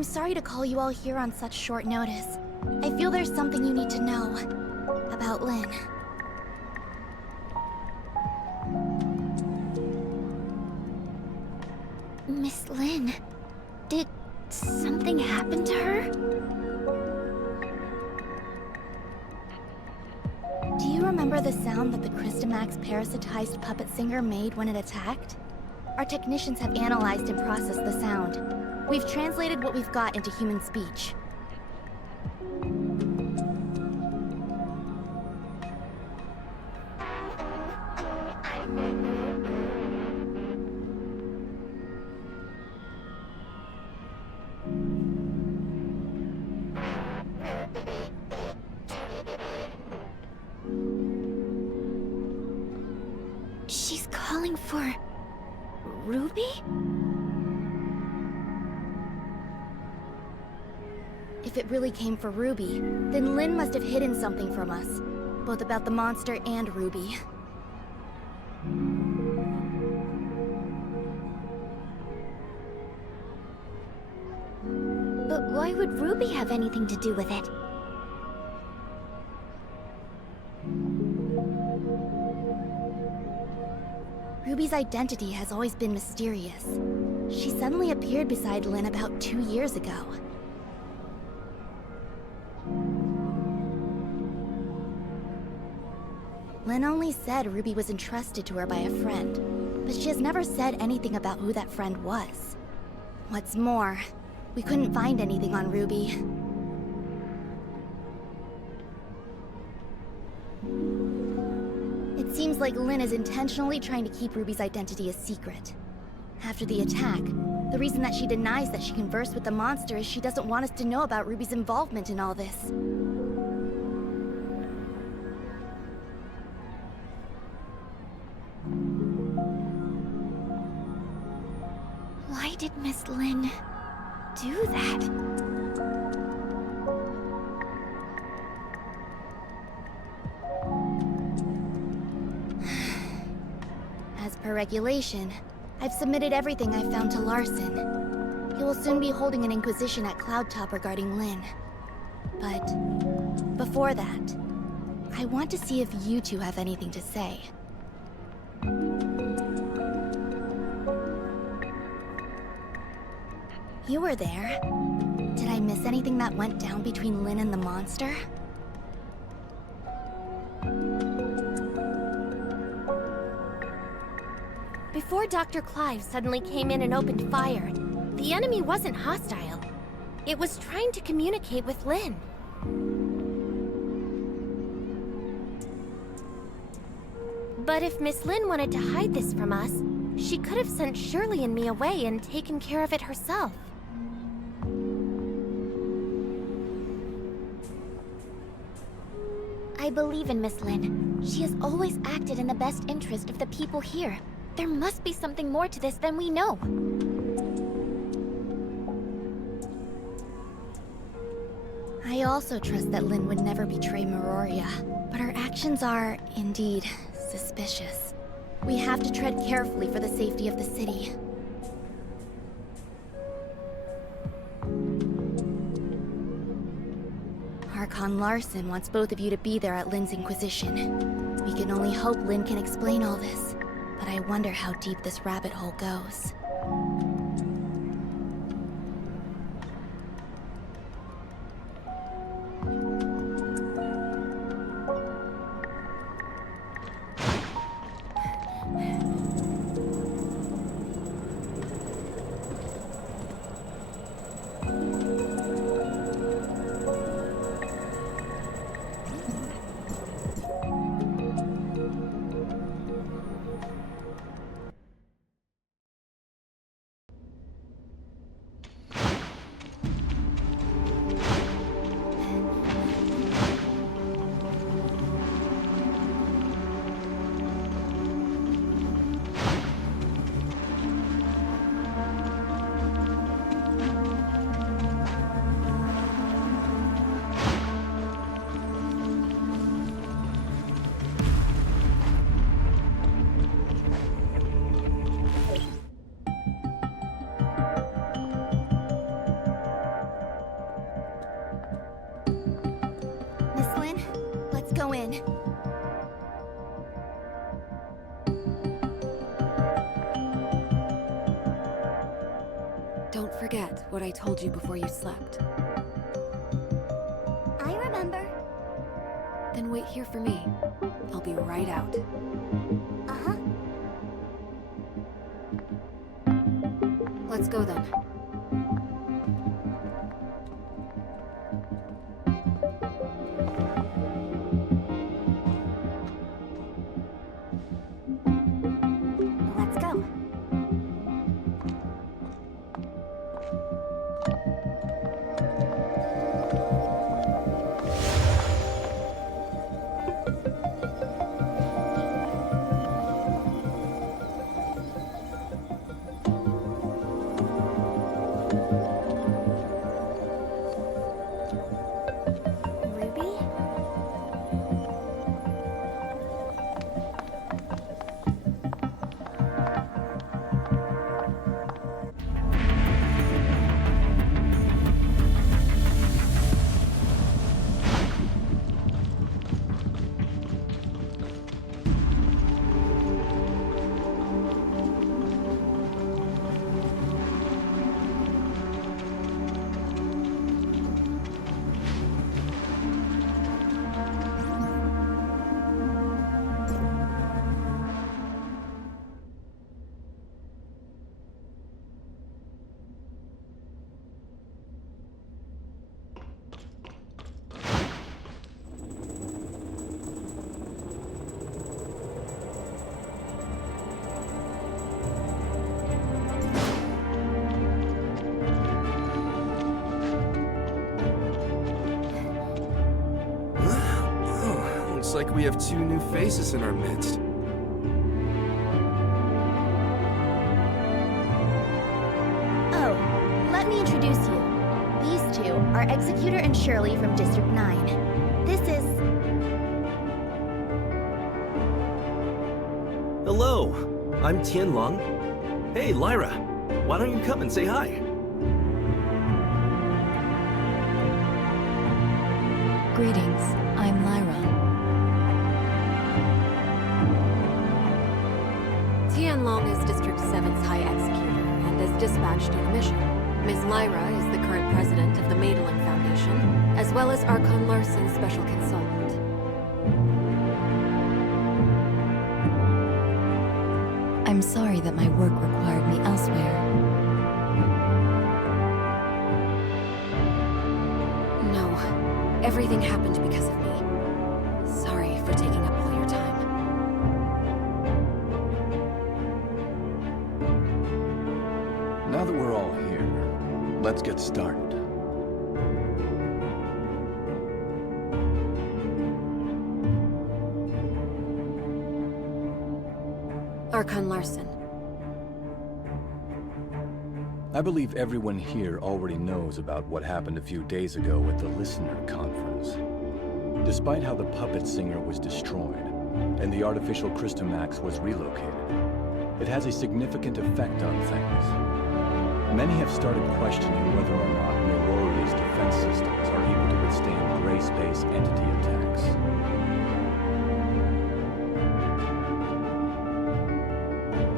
I'm sorry to call you all here on such short notice. I feel there's something you need to know about Lynn. Miss Lynn, did something happen to her? Do you remember the sound that the Crystamax parasitized puppet singer made when it attacked? Our technicians have analyzed and processed the sound. We've translated what we've got into human speech. She's calling for... Ruby? If it really came for Ruby, then Lynn must have hidden something from us, both about the monster and Ruby. But why would Ruby have anything to do with it? Ruby's identity has always been mysterious. She suddenly appeared beside Lynn about 2 years ago. Lynn only said Ruby was entrusted to her by a friend, but she has never said anything about who that friend was. What's more, we couldn't find anything on Ruby. It seems like Lynn is intentionally trying to keep Ruby's identity a secret. After the attack, the reason that she denies that she conversed with the monster is she doesn't want us to know about Ruby's involvement in all this. Why did Miss Lynn do that? As per regulation, I've submitted everything I've found to Larson. He will soon be holding an inquisition at Cloudtop regarding Lynn. But before that, I want to see if you two have anything to say. You were there. Did I miss anything that went down between Lynn and the monster? Before Dr. Clive suddenly came in and opened fire, the enemy wasn't hostile. It was trying to communicate with Lynn. But if Miss Lynn wanted to hide this from us, she could have sent Shirley and me away and taken care of it herself. I believe in Miss Lynn. She has always acted in the best interest of the people here. There must be something more to this than we know. I also trust that Lynn would never betray Meroria, but her actions are, indeed, suspicious. We have to tread carefully for the safety of the city. Archon Larson wants both of you to be there at Lynn's Inquisition. We can only hope Lynn can explain all this, but I wonder how deep this rabbit hole goes. go in. Don't forget what I told you before you slept. I remember. Then wait here for me. I'll be right out. Uh-huh. Let's go then. Let's go. Ruby? Looks like we have two new faces in our midst. Oh, let me introduce you. These two are Executor and Shirley from District 9. This is... Hello, I'm Tianlong. Hey, Lyra, why don't you come and say hi? Greetings, I'm Lyra. Tianlong is District 7's High Executor and is dispatched on a mission. Ms. Lyra is the current president of the Madeline Foundation, as well as Archon Larson's special consultant. I'm sorry that my work required me elsewhere. No, everything happened because of me. Sorry for taking up all your time. Now that we're all here, let's get started. Archon Larson. I believe everyone here already knows about what happened a few days ago at the Listener Conference. Despite how the puppet singer was destroyed, and the artificial Christomax was relocated, it has a significant effect on things. Many have started questioning whether or not Miroria's defense systems are able to withstand gray space entity attacks.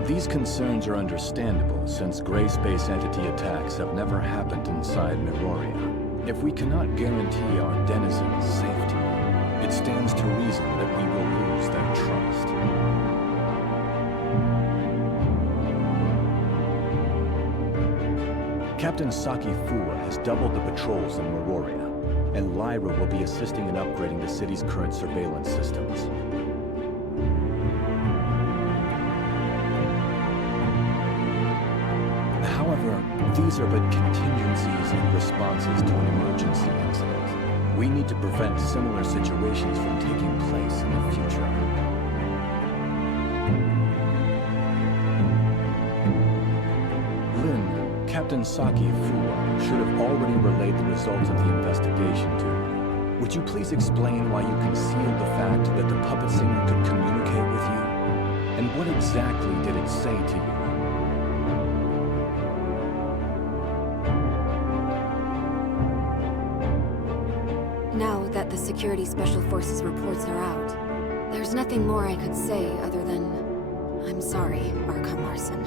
These concerns are understandable, since gray space entity attacks have never happened inside Miroria. If we cannot guarantee our denizens' safety, it stands to reason that we will lose their trust. Captain Saki Fua has doubled the patrols in Miroria, and Lyra will be assisting in upgrading the city's current surveillance systems. However, these are but contingencies and responses to an emergency incident. We need to prevent similar situations from taking place in the future. Lin, Captain Saki Fua should have already relayed the results of the investigation to me. Would you please explain why you concealed the fact that the puppet singer could communicate with you? And what exactly did it say to you? Now that the Security Special Forces reports are out, there's nothing more I could say other than... I'm sorry, Archon Larson.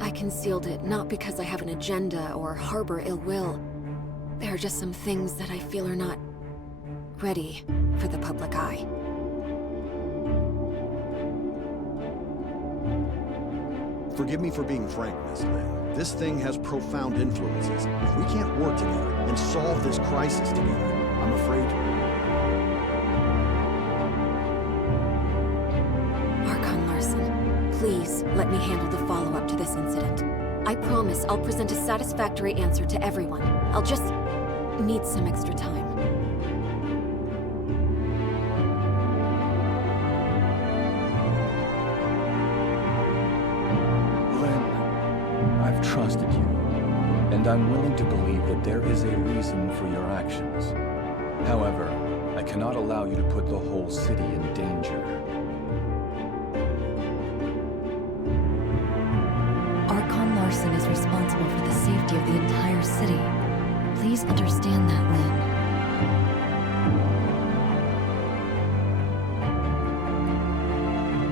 I concealed it not because I have an agenda or harbor ill will. There are just some things that I feel are not ready for the public eye. Forgive me for being frank, Miss Lin. This thing has profound influences. If we can't work together and solve this crisis together, I'm afraid... Archon Larson, please let me handle the follow-up to this incident. I promise I'll present a satisfactory answer to everyone. I'll just need some extra time. I've trusted you, and I'm willing to believe that there is a reason for your actions. However, I cannot allow you to put the whole city in danger. Archon Larson is responsible for the safety of the entire city. Please understand that,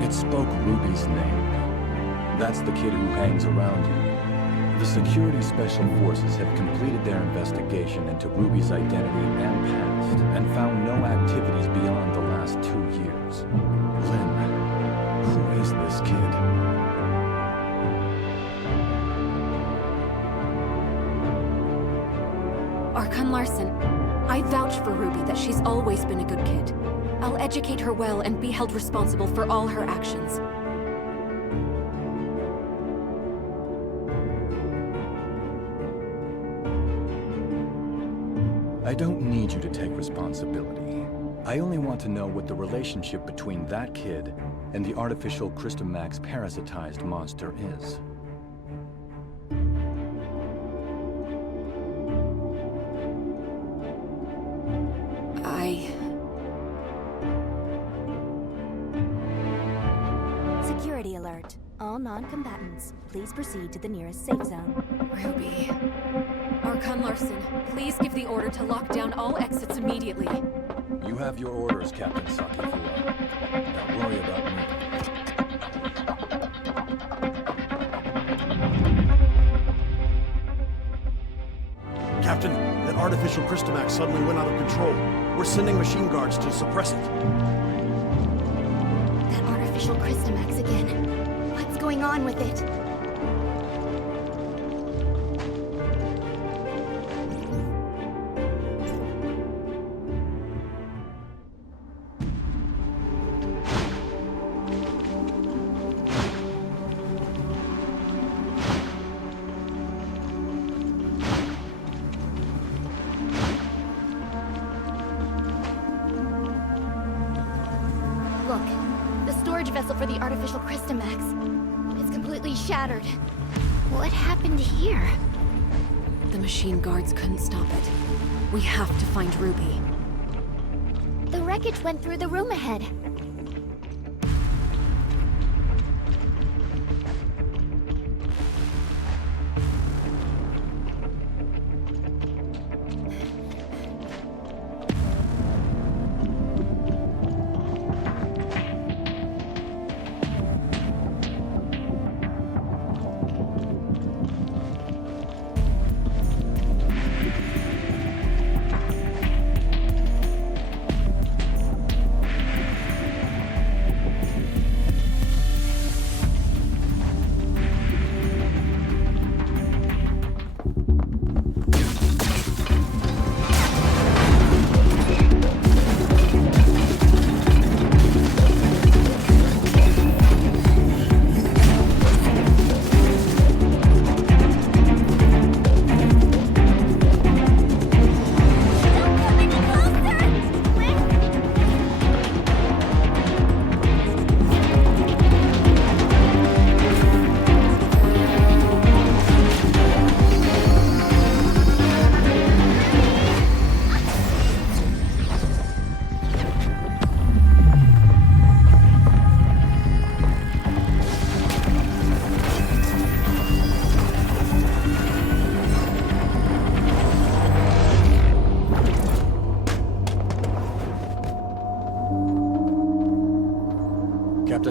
Lin. It spoke Ruby's name. That's the kid who hangs around you. The Security Special Forces have completed their investigation into Ruby's identity and past, and found no activities beyond the last 2 years. Lin, who is this kid? Archon Larson, I vouch for Ruby that she's always been a good kid. I'll educate her well and be held responsible for all her actions. I don't need you to take responsibility. I only want to know what the relationship between that kid and the artificial Christomax parasitized monster is. Security alert. All non-combatants, please proceed to the nearest safe zone. Ruby. Archon Larson, please give the order to lock down all exits immediately. You have your orders, Captain Sakifura. Don't worry about me. Captain, that artificial Christomax suddenly went out of control. We're sending machine guards to suppress it. That artificial Christomax again. What's going on with it? Look, the storage vessel for the artificial Christomax. It's completely shattered. What happened here? The machine guards couldn't stop it. We have to find Ruby. The wreckage went through the room ahead.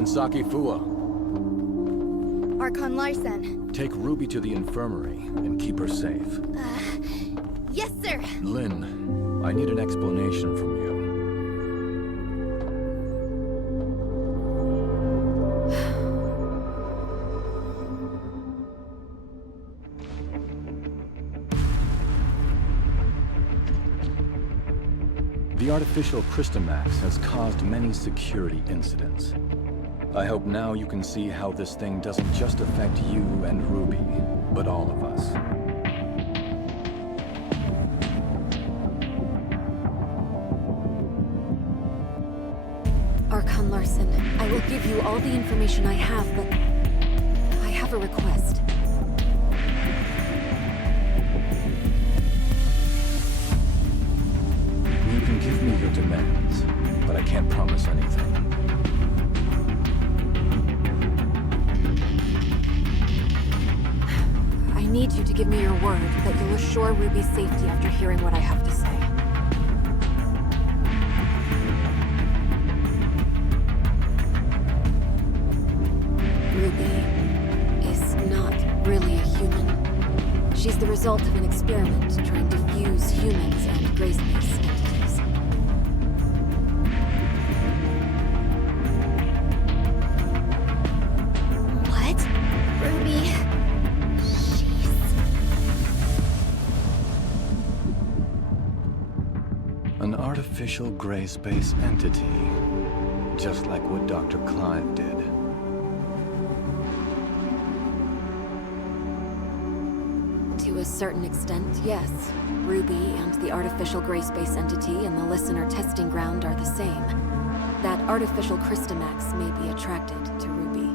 Sensaki Fua. Archon Larson. Take Ruby to the infirmary and keep her safe. Yes, sir. Lynn, I need an explanation from you. The artificial Christomax has caused many security incidents. I hope now you can see how this thing doesn't just affect you and Ruby, but all of us. Archon Larson, I will give you all the information I have, but I have a request. You can give me your demands, but I can't promise anything. I need you to give me your word that you'll assure Ruby's safety after hearing what I have to say. Ruby is not really a human. She's the result of an experiment trying to fuse humans and gray space entities. What? Ruby? She's... An artificial gray space entity, just like what Dr. Clive did. To a certain extent, yes. Ruby and the artificial gray space entity in the listener testing ground are the same. That artificial Christomax may be attracted to Ruby.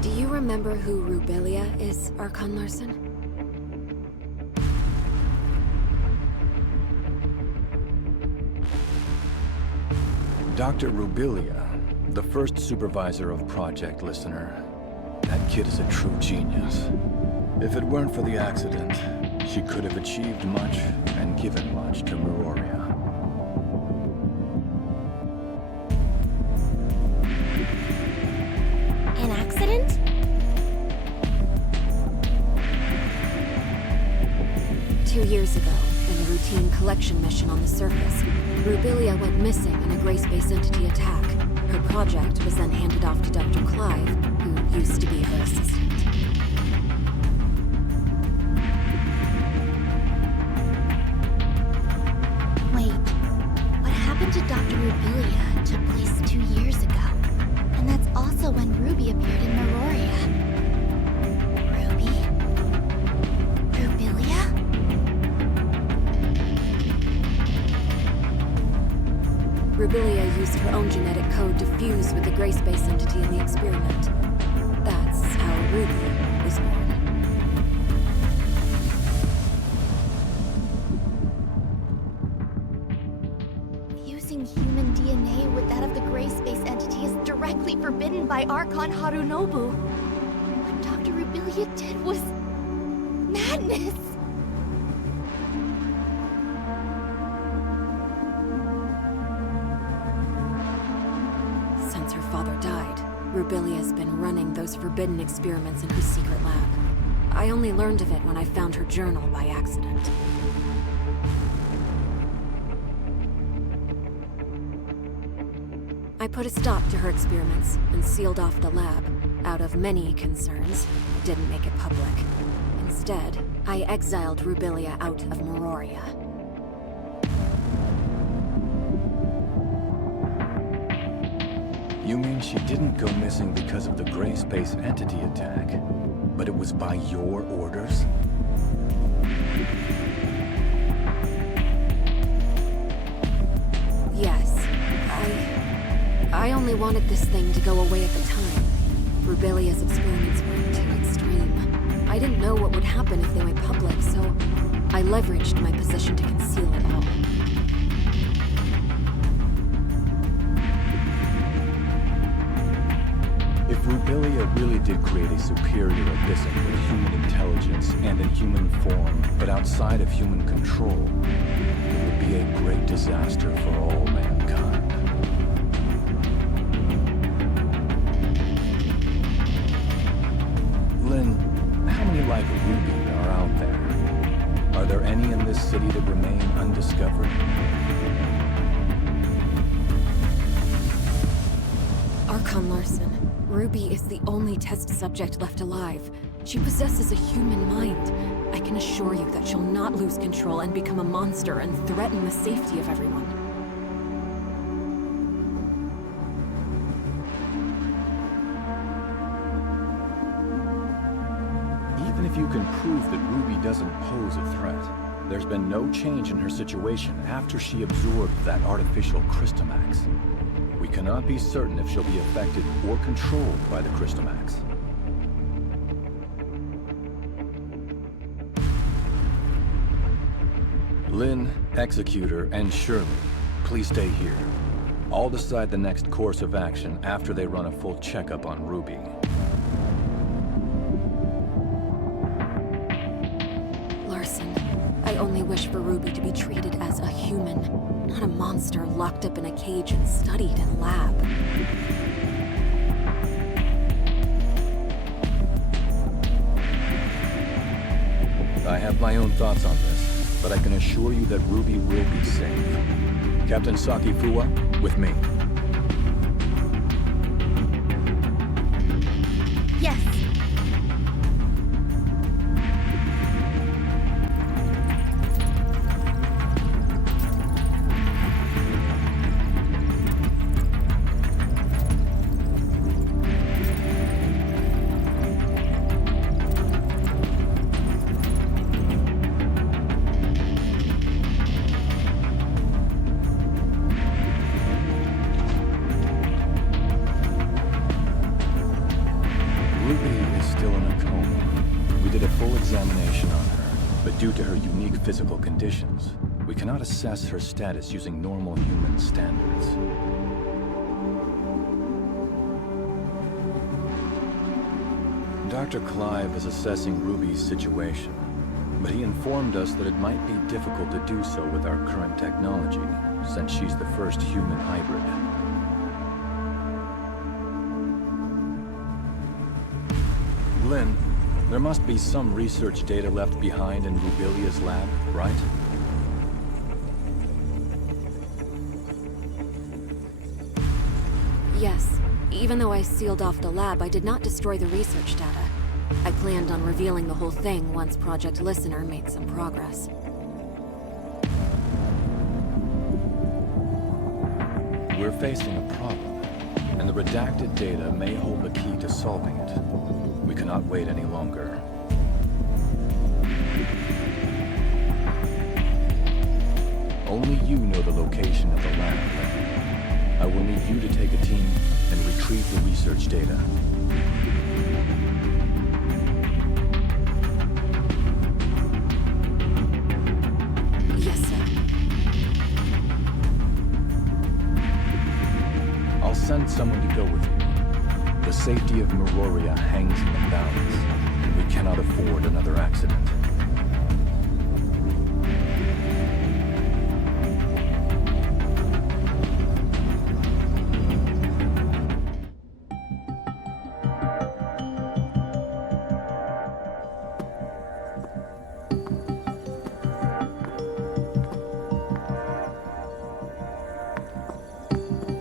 Do you remember who Rubelia is, Archon Larson? Dr. Rubelia, the first supervisor of Project Listener. That kid is a true genius. If it weren't for the accident, she could have achieved much and given much to Meroria. An accident? Two years ago, in a routine collection mission on the surface, Rubelia went missing in a gray space entity attack. Her project was then handed off to Dr. Clive, who used to be her assistant. Wait, what happened to Dr. Rubelia took place 2 years ago. And that's also when Ruby appeared in Meroria. Ruby? Rubelia? Rubelia used her own genetic code to fuse with the gray space entity in the experiment. That's how Ruby was born. Fusing human DNA with that of the gray space entity is directly forbidden by Archon Harunobu. What Dr. Rubelia did was... madness! Since her father died, Rubelia's been running those forbidden experiments in her secret lab. I only learned of it when I found her journal by accident. I put a stop to her experiments and sealed off the lab. Out of many concerns, didn't make it public. Instead, I exiled Rubelia out of Meroria. You mean she didn't go missing because of the gray space entity attack, but it was by your orders? Yes, I only wanted this thing to go away at the time. Rubelia's experiments were too extreme. I didn't know what would happen if they went public, so I leveraged my position to conceal it all. If Rubelia really did create a superior abyssum with human intelligence and in human form, but outside of human control, it would be a great disaster for all mankind. Lynn, how many like Ruby are out there? Are there any in this city that remain undiscovered? Archon Larson, Ruby is the only test subject left alive. She possesses a human mind. I can assure you that she'll not lose control and become a monster and threaten the safety of everyone. Even if you can prove that Ruby doesn't pose a threat, there's been no change in her situation after she absorbed that artificial Crystamax. We cannot be certain if she'll be affected or controlled by the Crystamax. Lynn, Executor, and Shirley, please stay here. I'll decide the next course of action after they run a full checkup on Ruby. Larson, I only wish for Ruby to be treated as a human, not a monster locked up in a cage and studied in a lab. I have my own thoughts on this, but I can assure you that Ruby will be safe. Captain Saki Fuwa, with me. Yes. Examination on her, but due to her unique physical conditions, we cannot assess her status using normal human standards. Dr. Clive is assessing Ruby's situation, but he informed us that it might be difficult to do so with our current technology, since she's the first human hybrid. Lynn, there must be some research data left behind in Rubelia's lab, right? Yes. Even though I sealed off the lab, I did not destroy the research data. I planned on revealing the whole thing once Project Listener made some progress. We're facing a problem, and the redacted data may hold the key to solving it. We cannot wait any longer. Only you know the location of the lab. I will need you to take a team and retrieve the research data. Yes, sir. I'll send someone to go with you. The safety of Meroria hangs in the balance, and we cannot afford another accident.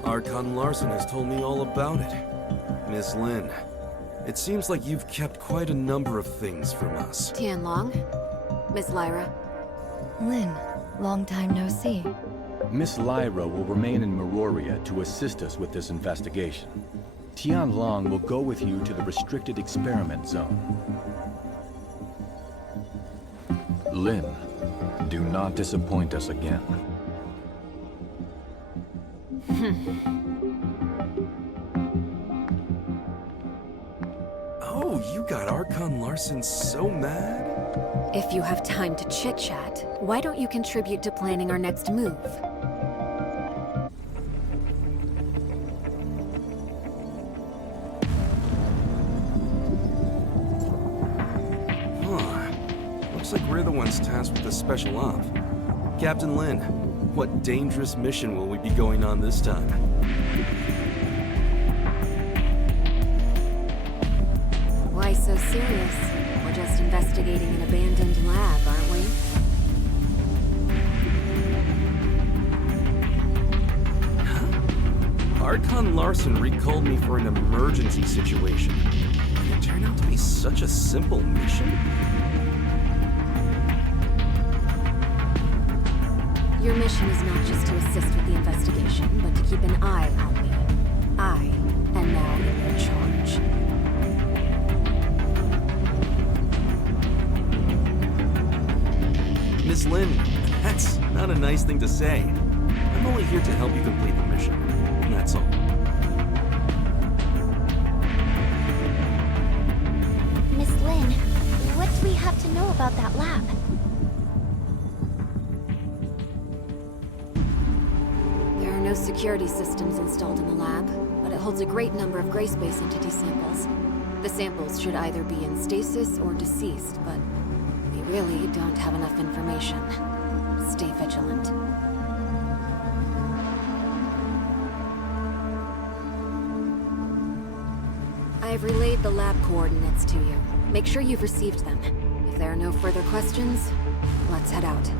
Archon Larson has told me all about it. Miss Lynn, it seems like you've kept quite a number of things from us. Tianlong, Miss Lyra. Lynn, long time no see. Miss Lyra will remain in Meroria to assist us with this investigation. Tianlong will go with you to the restricted experiment zone. Lynn, do not disappoint us again. Oh, you got Archon Larson so mad? If you have time to chit-chat, why don't you contribute to planning our next move? the ones tasked with the special op. Captain Lin, what dangerous mission will we be going on this time? Why so serious? We're just investigating an abandoned lab, aren't we? Archon Larson recalled me for an emergency situation. And it turned out to be such a simple mission? Your mission is not just to assist with the investigation, but to keep an eye on me. I am now in your charge. Miss Lin, that's not a nice thing to say. I'm only here to help you complete the mission, and that's all. Miss Lin, what do we have to know about that lab? There are no security systems installed in the lab, but it holds a great number of gray space entity samples. The samples should either be in stasis or deceased, but we really don't have enough information. Stay vigilant. I have relayed the lab coordinates to you. Make sure you've received them. If there are no further questions, let's head out.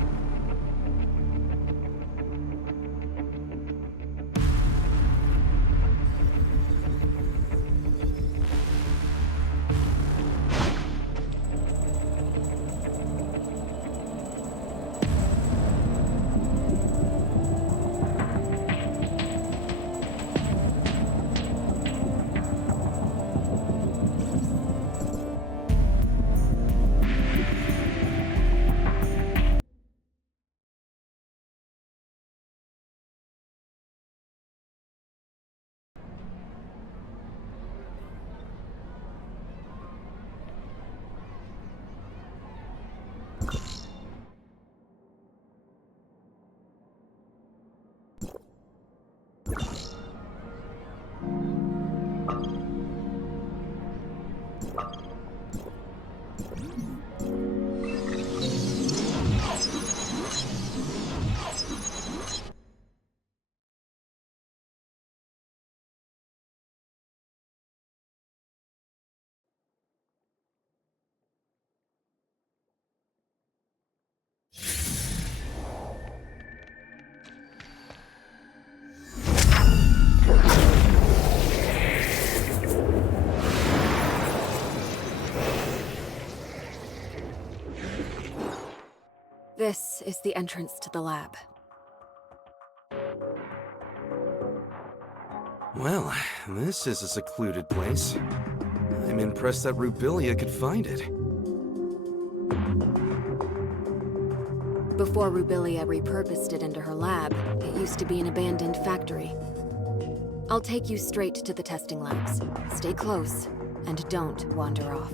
This is the entrance to the lab. Well, this is a secluded place. I'm impressed that Rubilia could find it. Before Rubilia repurposed it into her lab, it used to be an abandoned factory. I'll take you straight to the testing labs. Stay close, and don't wander off.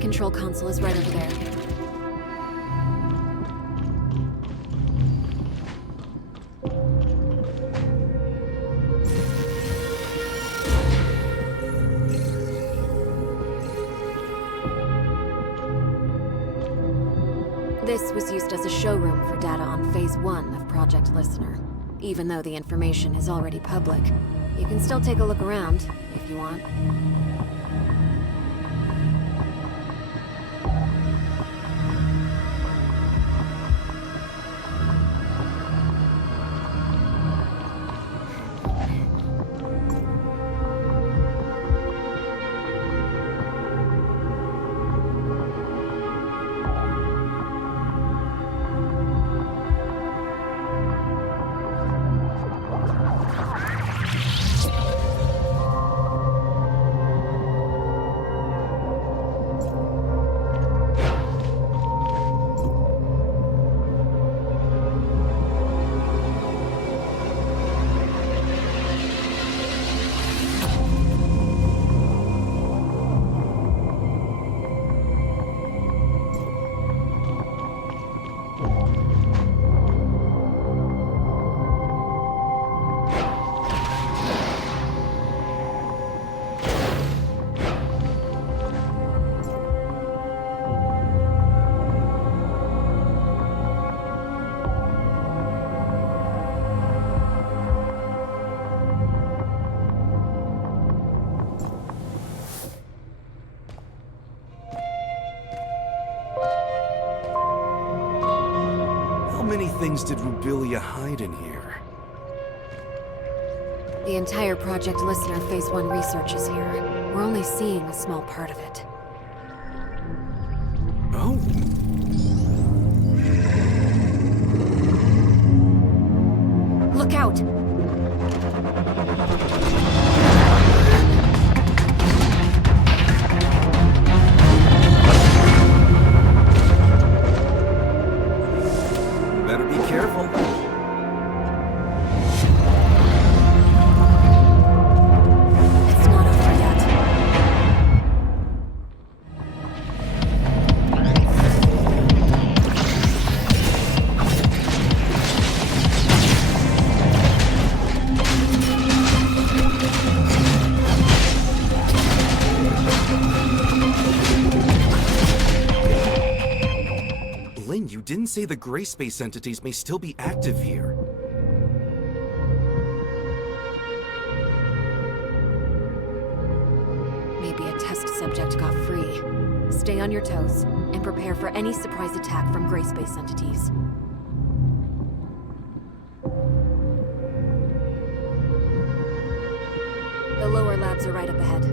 Control console is right over there. This was used as a showroom for data on Phase 1 of Project Listener. Even though the information is already public, you can still take a look around if you want. things did Rubilia hide in here? The entire Project Listener Phase 1 research is here. We're only seeing a small part of it. Oh? Look out! Better be careful. It's not over yet. Lynn, you didn't say the gray space entities may still be active here. Maybe a test subject got free. Stay on your toes, and prepare for any surprise attack from gray space entities. The lower labs are right up ahead.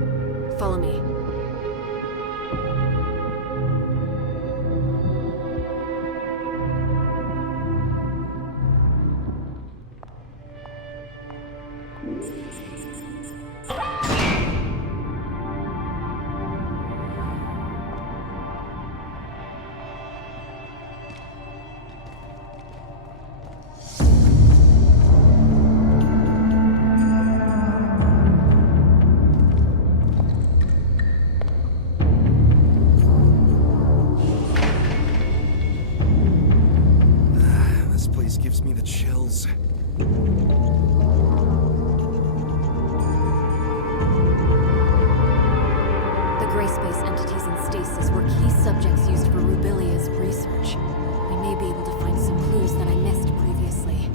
Follow me. This place gives me the chills. The gray space entities in stasis were key subjects used for Rubilia's research. We may be able to find some clues that I missed previously.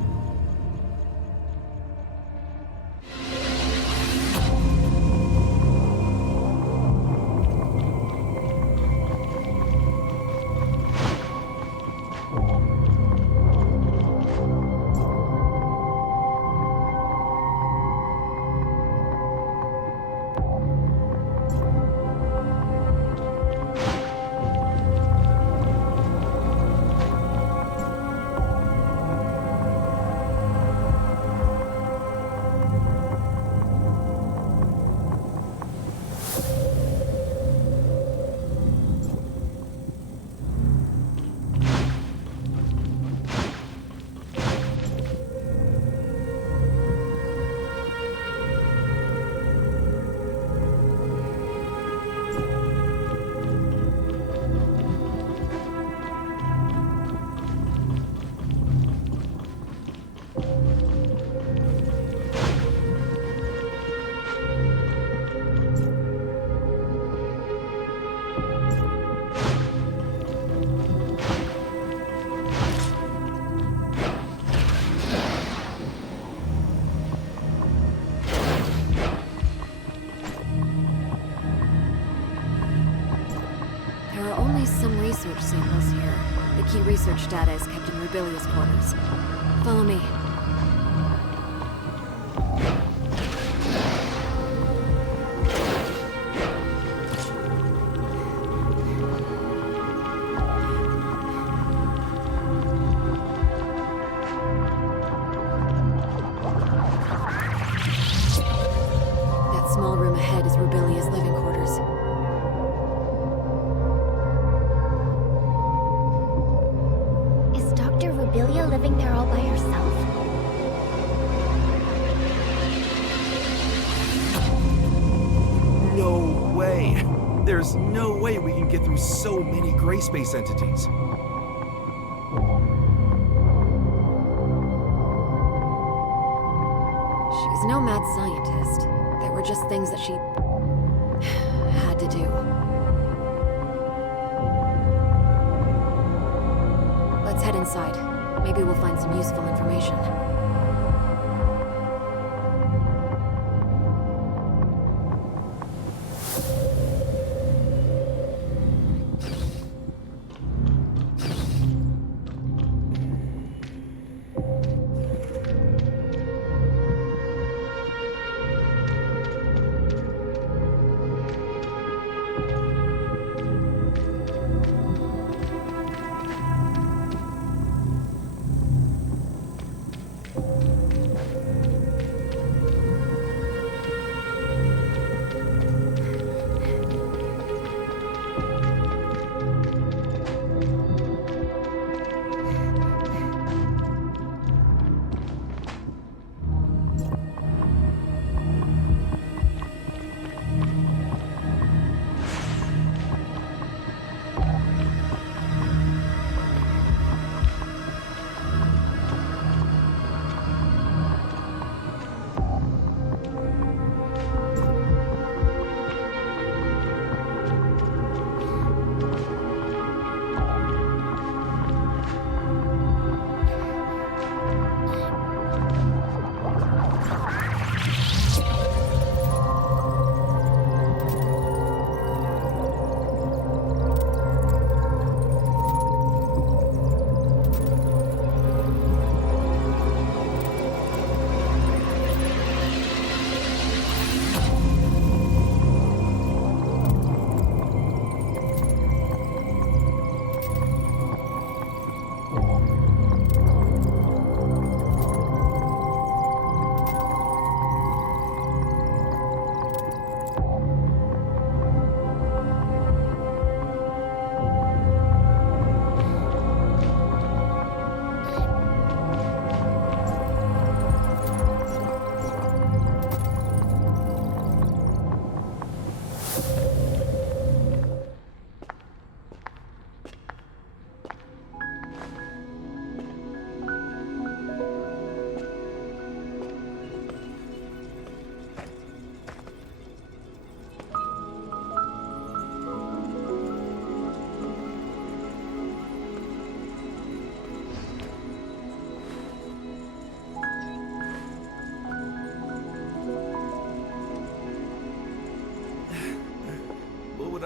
There are only some research samples here. The key research data is kept in Rubilia's quarters. Follow me. That small room ahead is Rubilia's living quarters. Is Dr. Rubilia living there all by herself? No way! There's no way we can get through so many gray space entities. She's no mad scientist. There were just things that she had to do. Let's head inside. Maybe we'll find some useful information.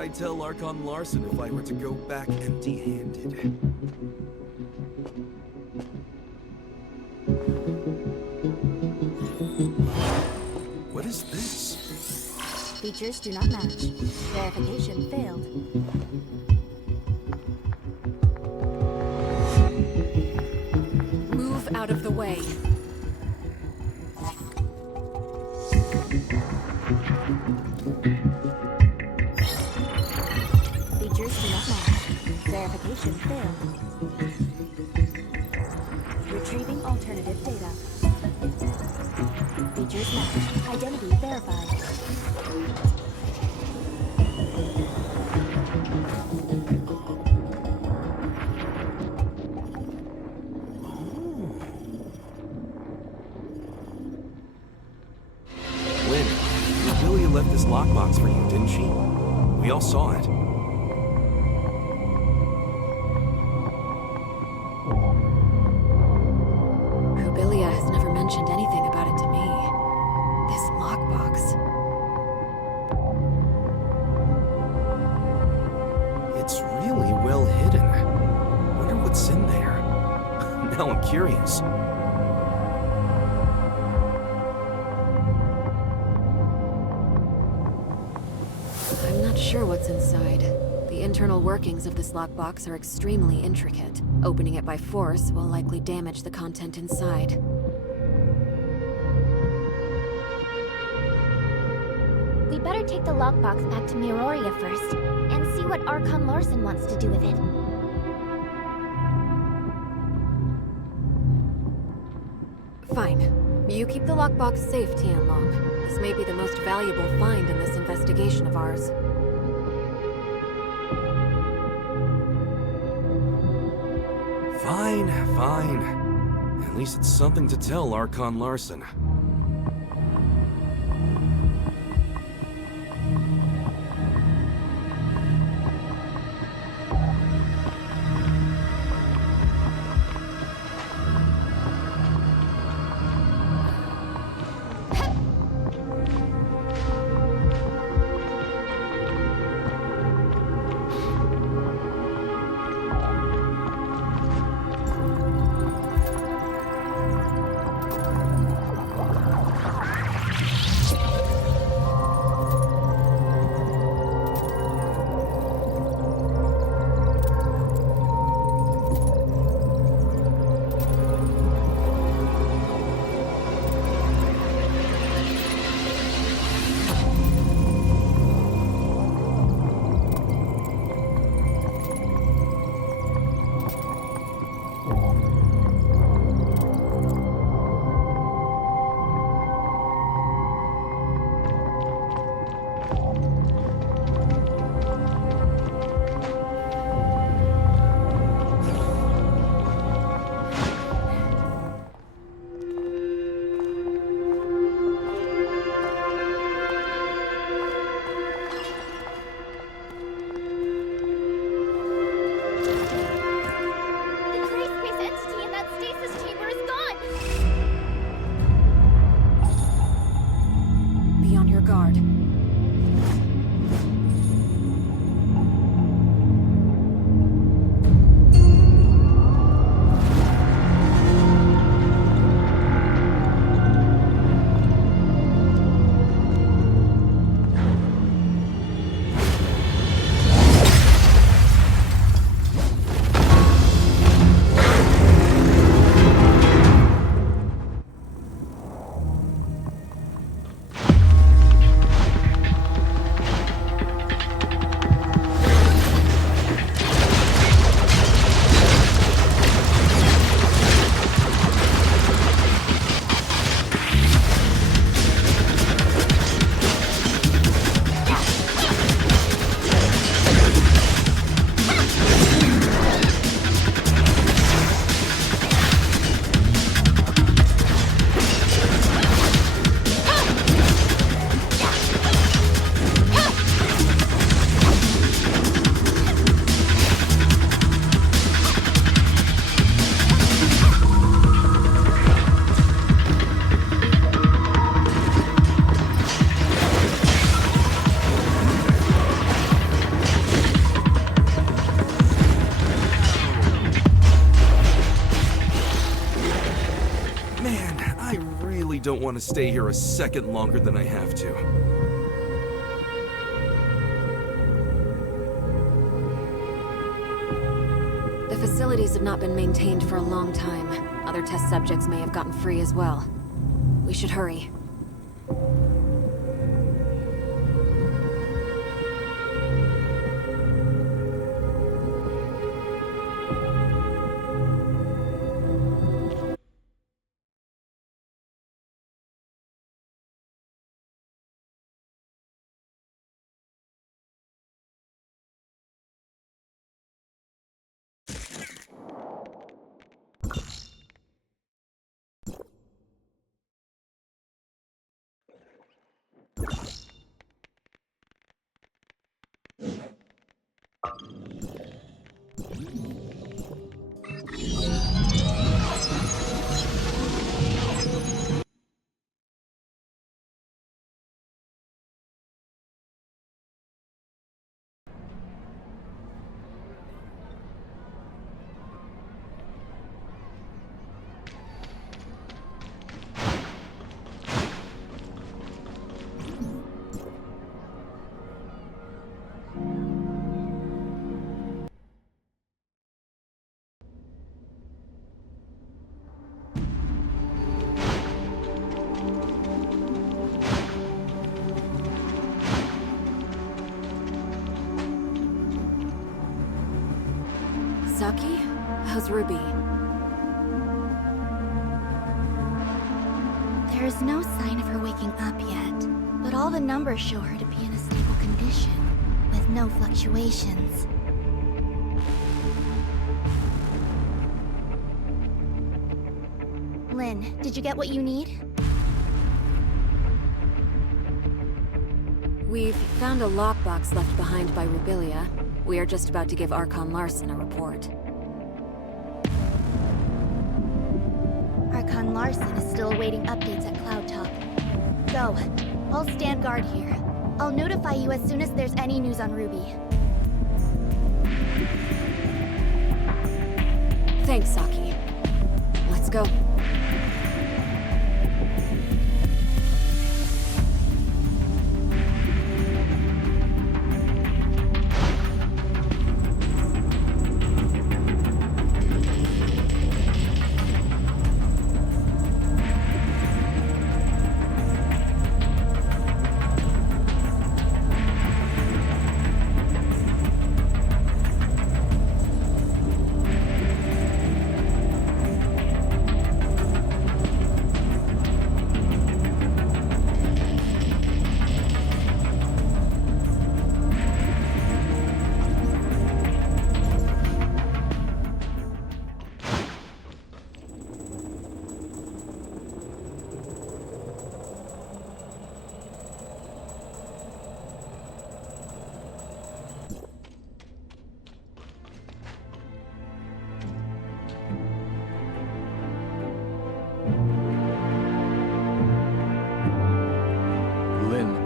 I tell Archon Larson if I were to go back empty-handed? What is this? Features do not match. Verification failed. Move out of the way. Features do not match. Verification failed. Retrieving alternative data. Features match. Identity verified. Lynn, Amelia left this lockbox for you, didn't she? We all saw it. Rubilia has never mentioned anything about it to me. This lockbox. It's really well hidden. Wonder what's in there. Now I'm curious. I'm not sure what's inside. The internal workings of this lockbox are extremely intricate. Opening it by force will likely damage the content inside. We better take the lockbox back to Miroria first, and see what Archon Larson wants to do with it. Fine. You keep the lockbox safe, Tianlong. This may be the most valuable find in this investigation of ours. Fine, fine. At least it's something to tell Archon Larson. really don't want to stay here a second longer than I have to. The facilities have not been maintained for a long time. Other test subjects may have gotten free as well. We should hurry. Saki? How's Ruby? There is no sign of her waking up yet, but all the numbers show her to be in a stable condition, with no fluctuations. Lynn, did you get what you need? We've found a lockbox left behind by Rubilia. We are just about to give Archon Larson a report. Archon Larson is still awaiting updates at Cloud Top. Go. I'll stand guard here. I'll notify you as soon as there's any news on Ruby. Thanks, Saki. Let's go.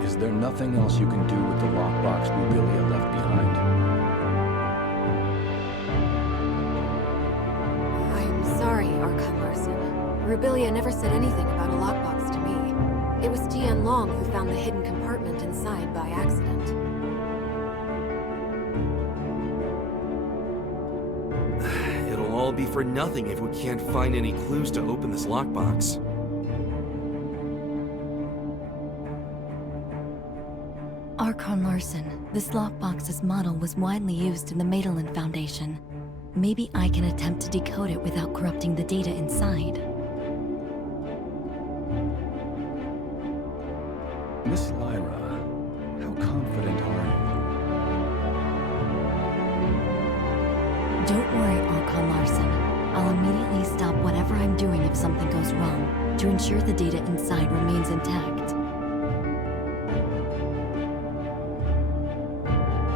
Is there nothing else you can do with the lockbox Rubilia left behind? I'm sorry, Archon Larson. Rubilia never said anything about a lockbox to me. It was Tian Long who found the hidden compartment inside by accident. It'll all be for nothing if we can't find any clues to open this lockbox. Archon Larson, this lockbox's model was widely used in the Madelin Foundation. Maybe I can attempt to decode it without corrupting the data inside. Miss Lyra, how confident are you? Don't worry, Archon Larson. I'll immediately stop whatever I'm doing if something goes wrong, to ensure the data inside remains intact.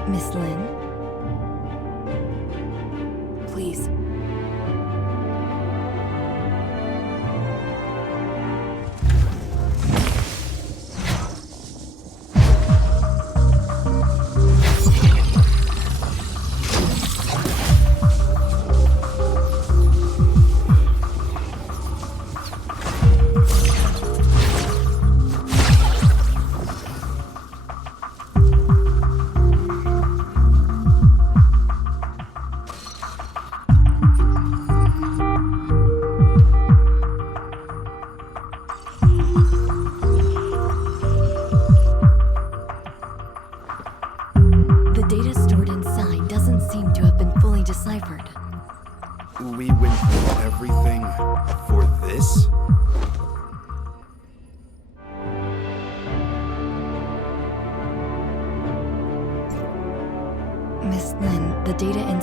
Miss Lin? Please.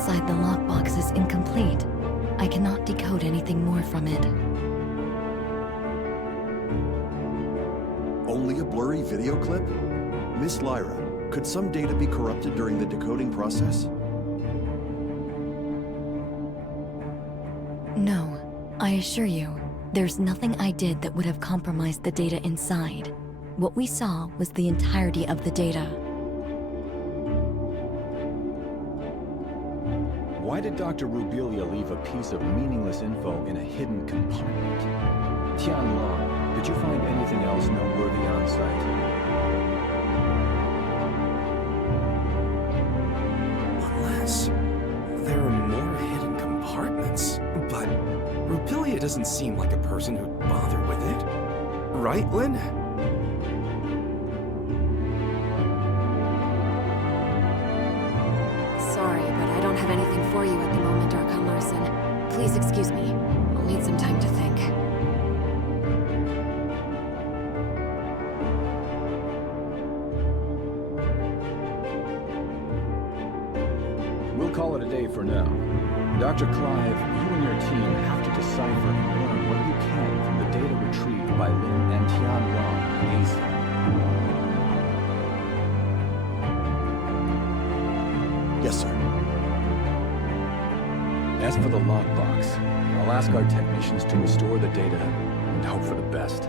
inside the lockbox is incomplete. I cannot decode anything more from it. Only a blurry video clip? Miss Lyra, could some data be corrupted during the decoding process? No, I assure you, there's nothing I did that would have compromised the data inside. What we saw was the entirety of the data. Why did Dr. Rubelia leave a piece of meaningless info in a hidden compartment? Tianlong, did you find anything else noteworthy on site? Unless there are more hidden compartments. But Rubelia doesn't seem like a person who'd bother with it. Right, Lynn? Sorry, but I don't have anything for you at the moment, Archon Larson. Please excuse me. I'll need some time to think. We'll call it a day for now. Dr. Clive, you and your team have to decipher and learn what you can from the data retrieved by Lin and Tianlong ASAP. Yes, sir. As for the lockbox, I'll ask our technicians to restore the data and hope for the best.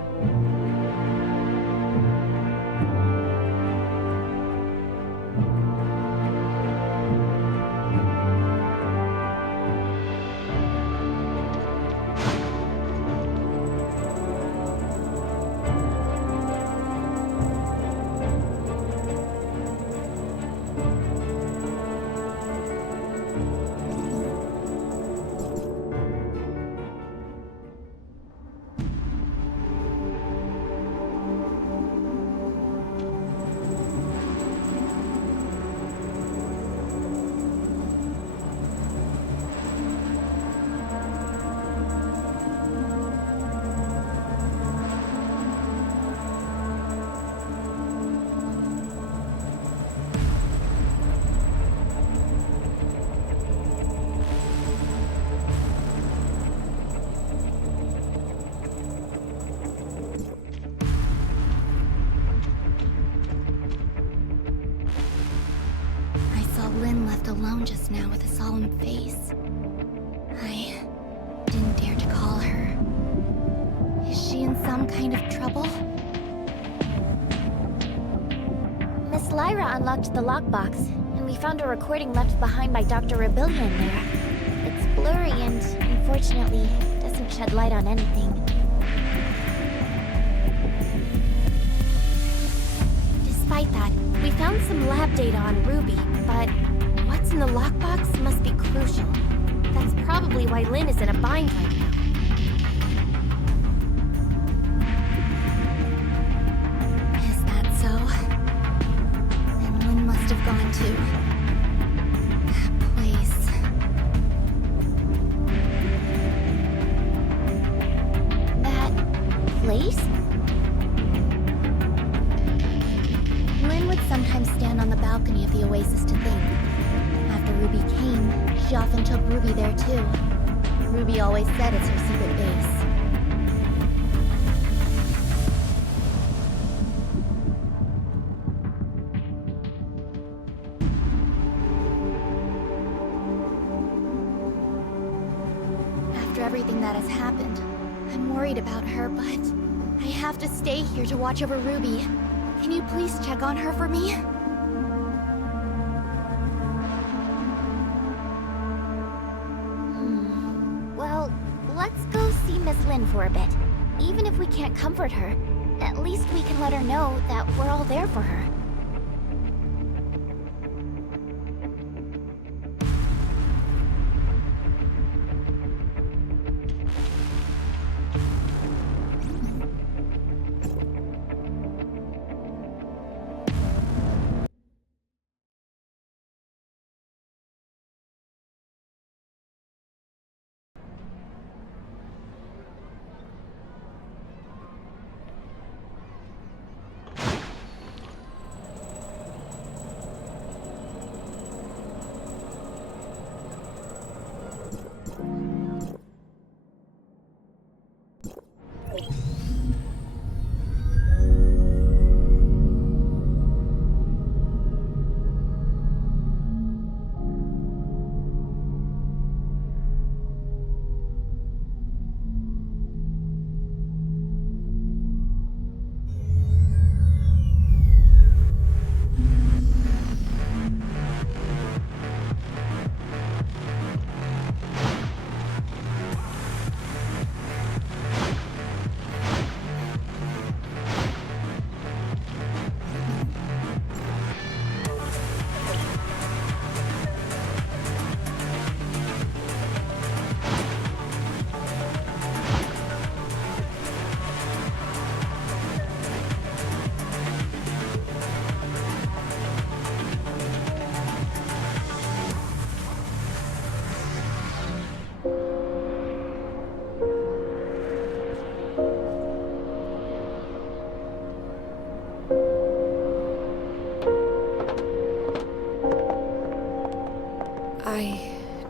Lynn left alone just now with a solemn face. I didn't dare to call her. Is she in some kind of trouble? Miss Lyra unlocked the lockbox, and we found a recording left behind by Dr. Rubelia in there. It's blurry and, unfortunately, doesn't shed light on anything. Despite that, we found some lab data on Ruby, but what's in the lockbox must be crucial. That's probably why Lynn is in a bind right now. Is that so? Then Lynn must have gone to that place. That place? Lynn would sometimes stand on the balcony of the oasis to think. After Ruby came, she often took Ruby there too. Ruby always said it's her secret base. After everything that has happened, I'm worried about her, but I have to stay here to watch over Ruby. Can you please check on her for me? Well, let's go see Miss Lynn for a bit. Even if we can't comfort her, at least we can let her know that we're all there for her.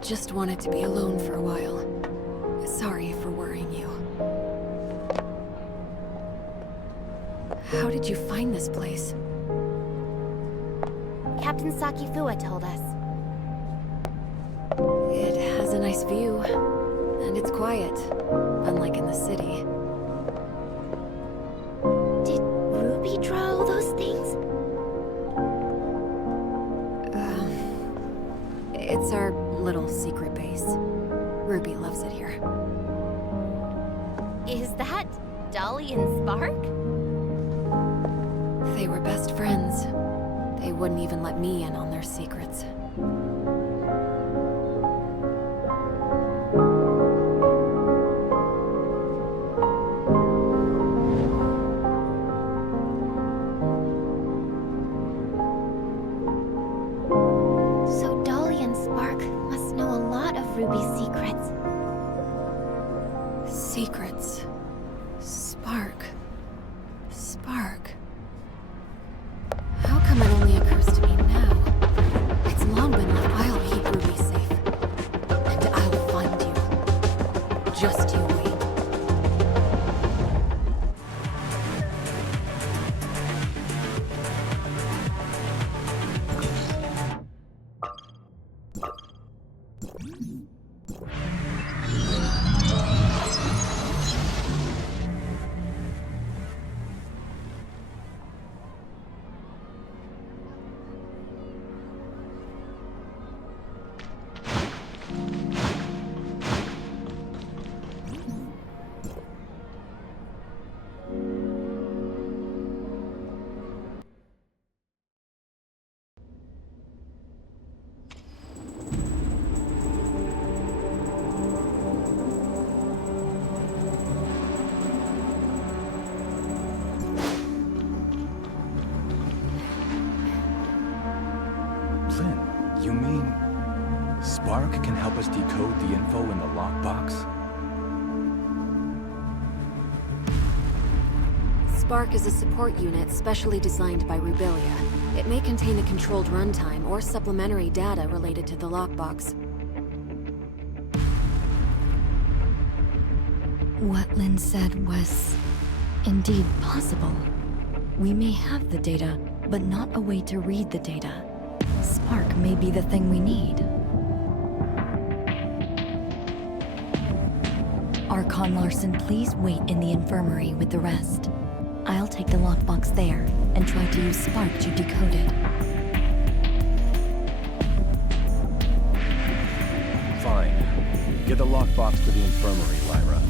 just wanted to be alone for a while. Sorry for worrying you. How did you find this place? Captain Sakifua told us. It has a nice view, and it's quiet, unlike in the city. Did Ruby draw all those things? It's our little secret base. Ruby loves it here. Is that Dolly and Spark? They were best friends. They wouldn't even let me in on their secrets. So Dolly and Spark must know a lot of Ruby's secrets. Secrets. Spark. Spark. How come it only occurs to me now? It's long been left. I'll keep Ruby safe. And I'll find you. Just you wait. Lynn, you mean Spark can help us decode the info in the lockbox? Spark is a support unit specially designed by Rubilia. It may contain a controlled runtime or supplementary data related to the lockbox. What Lynn said was indeed possible. We may have the data, but not a way to read the data. Spark may be the thing we need. Archon Larson, please wait in the infirmary with the rest. I'll take the lockbox there and try to use Spark to decode it. Fine. Get the lockbox to the infirmary, Lyra.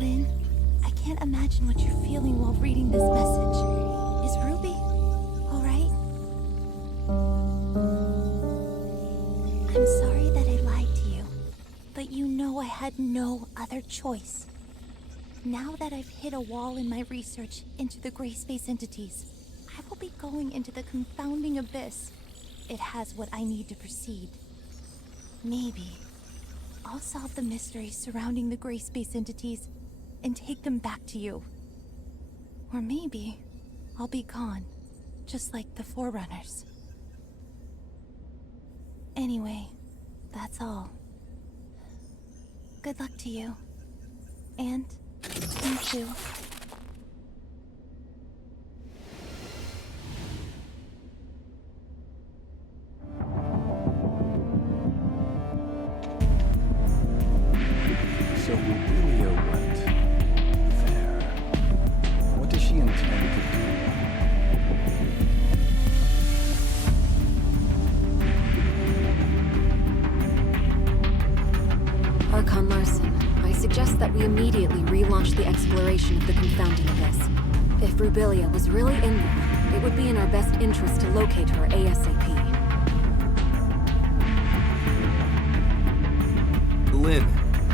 Lynn, I can't imagine what you're feeling while reading this message. Is Ruby all right? I'm sorry that I lied to you, but you know I had no other choice. Now that I've hit a wall in my research into the gray space entities, I will be going into the confounding abyss. It has what I need to proceed. Maybe I'll solve the mysteries surrounding the gray space entities and take them back to you. Or maybe I'll be gone, just like the Forerunners. Anyway, that's all. Good luck to you. And you too. So Rubilia went there. What does she intend to do? launch the exploration of the confounding abyss. If Rubilia was really in there, it would be in our best interest to locate her ASAP. Lynn,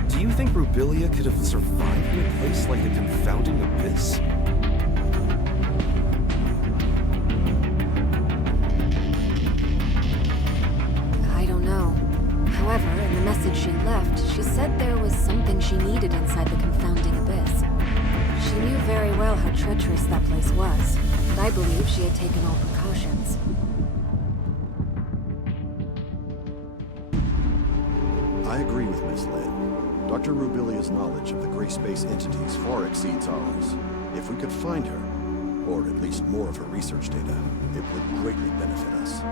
do you think Rubilia could have survived in a place like the confounding abyss? I don't know. However, in the message she left, she said there was something she needed inside the confounding abyss. She knew very well how treacherous that place was, but I believe she had taken all precautions. I agree with Miss Lin. Dr. Rubilia's knowledge of the gray space entities far exceeds ours. If we could find her, or at least more of her research data, it would greatly benefit us.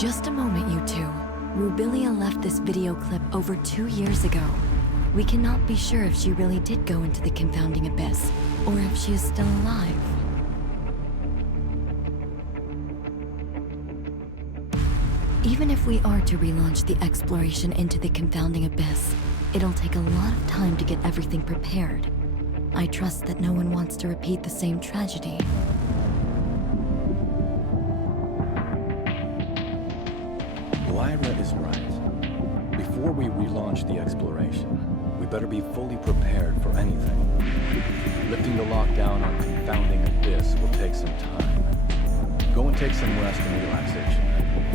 Just a moment, you two. Rubilia left this video clip over 2 years ago. We cannot be sure if she really did go into the confounding abyss, or if she is still alive. Even if we are to relaunch the exploration into the confounding abyss, it'll take a lot of time to get everything prepared. I trust that no one wants to repeat the same tragedy. Lyra is right. Before we relaunch the exploration, we better be fully prepared for anything. Lifting the lockdown on confounding abyss will take some time. Go and take some rest and relaxation.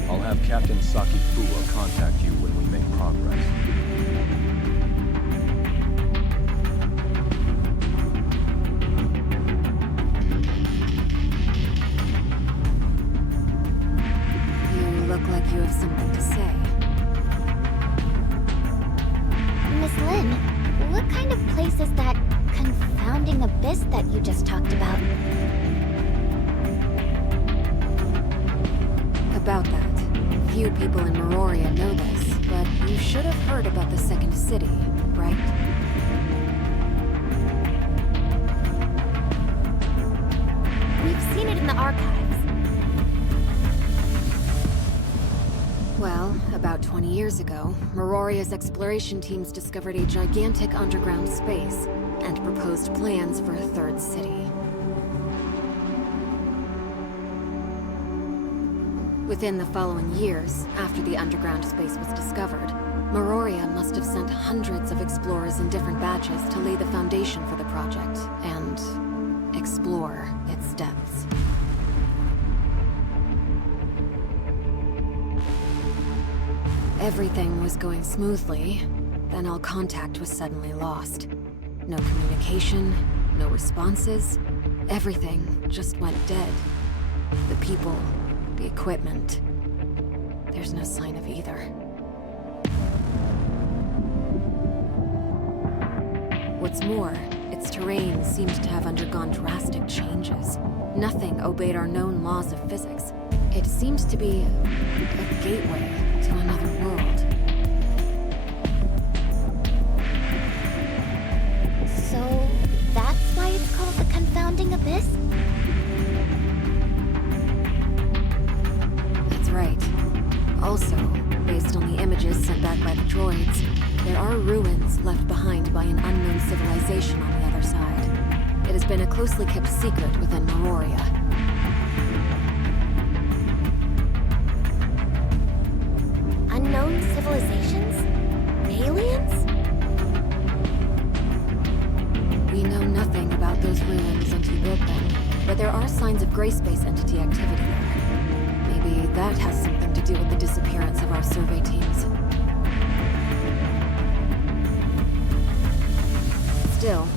I'll have Captain Saki Fua contact you when we make progress. You look like you have something to say. Miss Lin, what kind of place is that confounding abyss that you just talked about? About that. Few people in Meroria know this, but you should have heard about the second city, right? We've seen it in the archives. Well, about 20 years ago, Meroria's exploration teams discovered a gigantic underground space and proposed plans for a third city. Within the following years, after the underground space was discovered, Meroria must have sent hundreds of explorers in different batches to lay the foundation for the project and explore its depths. Everything was going smoothly, then all contact was suddenly lost. No communication, no responses, everything just went dead. The people, the equipment. There's no sign of either. What's more, its terrain seemed to have undergone drastic changes. Nothing obeyed our known laws of physics. It seemed to be a gateway to another world. So, that's why it's called the Confounding Abyss? Right. Also, based on the images sent back by the droids, there are ruins left behind by an unknown civilization on the other side. It has been a closely kept secret within Meroria. Unknown civilizations? Aliens? We know nothing about those ruins and who built them, but there are signs of gray space entity activity there. Maybe that has something to do with the disappearance of our survey teams. Still,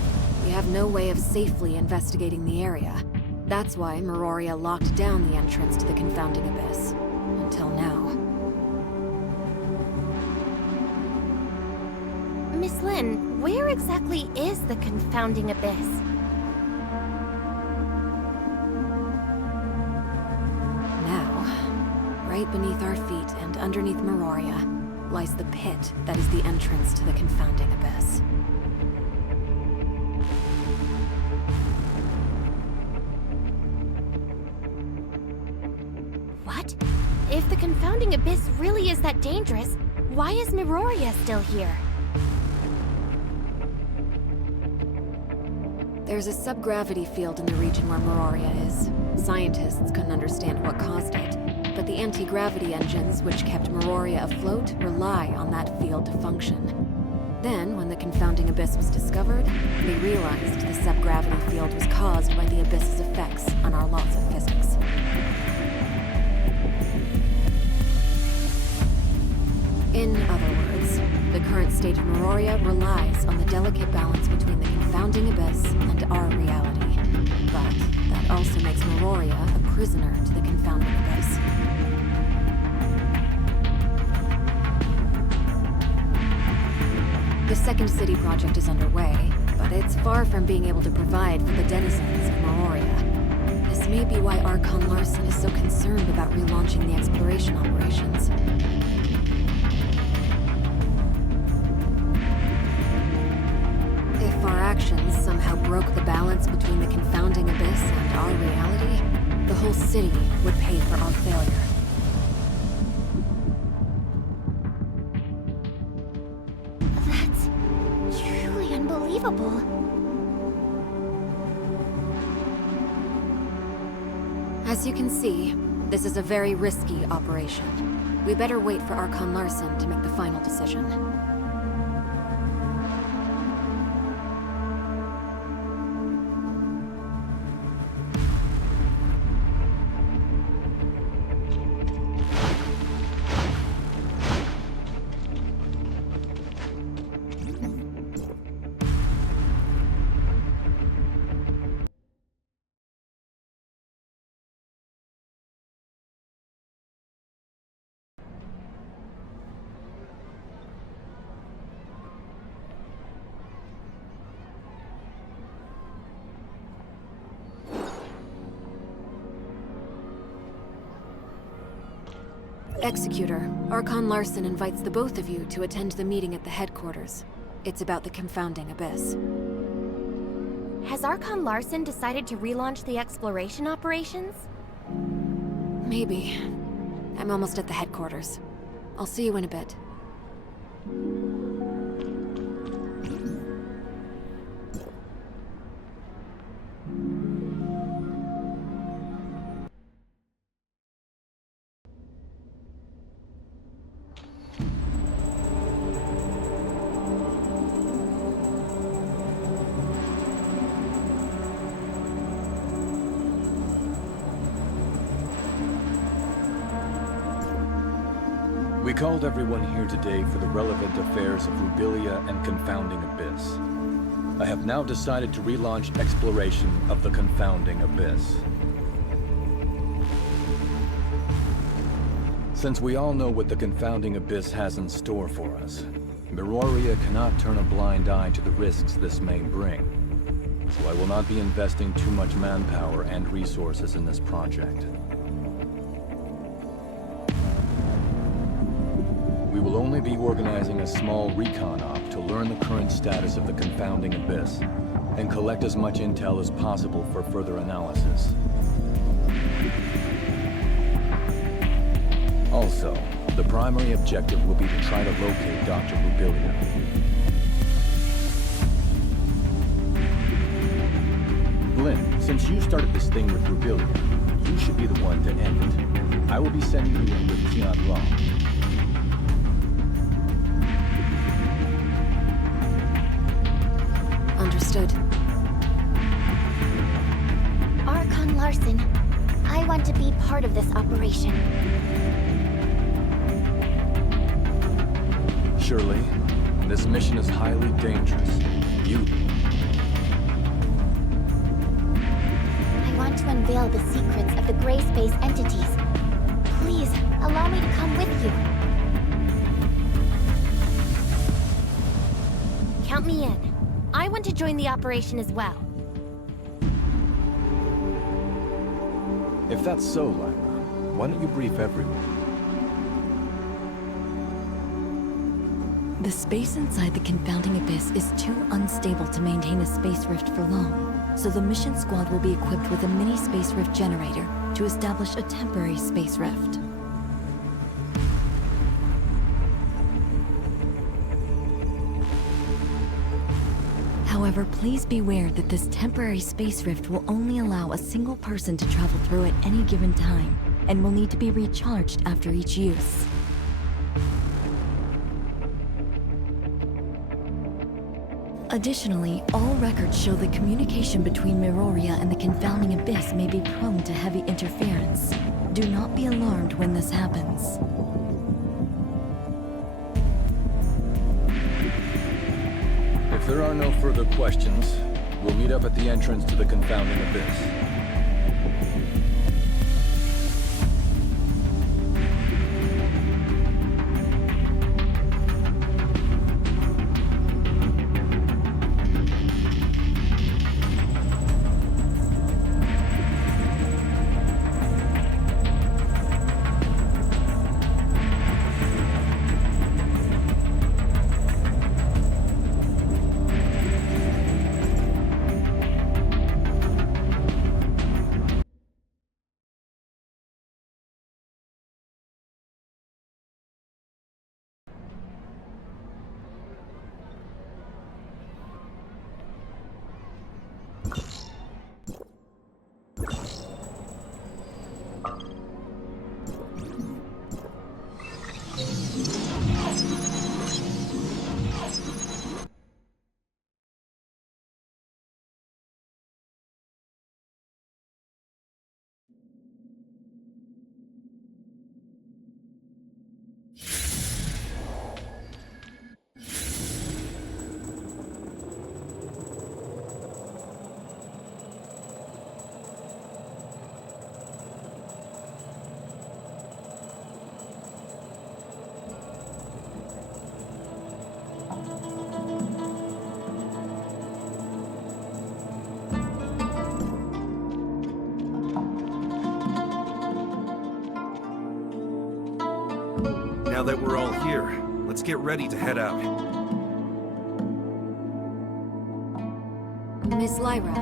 we have no way of safely investigating the area. That's why Meroria locked down the entrance to the confounding abyss. Until now. Miss Lin, where exactly is the Confounding Abyss? Right beneath our feet and underneath Meroria lies the pit that is the entrance to the confounding abyss. What? If the Confounding Abyss really is that dangerous, Why is Miroria still here? There's a subgravity field in the region where Miroria is. Scientists couldn't understand what caused it, but the anti-gravity engines which kept Miroria afloat rely on that field to function. Then, when the confounding abyss was discovered, they realized the subgravity field was caused by the abyss's effects on our laws of physics. In other words, the current state of Miroria relies on the delicate balance between the confounding abyss and our reality. But that also makes Miroria a prisoner to the confounding abyss. The Second City project is underway, but it's far from being able to provide for the denizens of Miroria. This may be why Archon Larson is so concerned about relaunching the exploration operations. If our actions somehow broke the balance between the confounding abyss and our reality, the whole city would pay for our failure. That's truly unbelievable. As you can see, this is a very risky operation. We better wait for Archon Larson to make the final decision. Executor, Archon Larson invites the both of you to attend the meeting at the headquarters. It's about the confounding abyss. Has Archon Larson decided to relaunch the exploration operations? Maybe. I'm almost at the headquarters. I'll see you in a bit. We called everyone here today for the relevant affairs of Rubilia and Confounding Abyss. I have now decided to relaunch exploration of the Confounding Abyss. Since we all know what the Confounding Abyss has in store for us, Miroria cannot turn a blind eye to the risks this may bring. So I will not be investing too much manpower and resources in this project. We will only be organizing a small recon op to learn the current status of the Confounding Abyss and collect as much intel as possible for further analysis. Also, the primary objective will be to try to locate Dr. Rubilia. Blinn, since you started this thing with Rubilia, you should be the one to end it. I will be sending you in with Tian Long. Understood. Archon Larson, I want to be part of this operation. Surely, this mission is highly dangerous. I want to unveil the secrets of the gray space entities. Please, allow me to come with you. Count me in. I want to join the operation as well. If that's so, Lyra, why don't you brief everyone? The space inside the Confounding Abyss is too unstable to maintain a space rift for long, so the mission squad will be equipped with a mini space rift generator to establish a temporary space rift. However, please beware that this temporary space rift will only allow a single person to travel through at any given time, and will need to be recharged after each use. Additionally, all records show that communication between Miroria and the confounding abyss may be prone to heavy interference. Do not be alarmed when this happens. If there are no further questions, we'll meet up at the entrance to the confounding abyss. Now that we're all here, let's get ready to head out. Miss Lyra.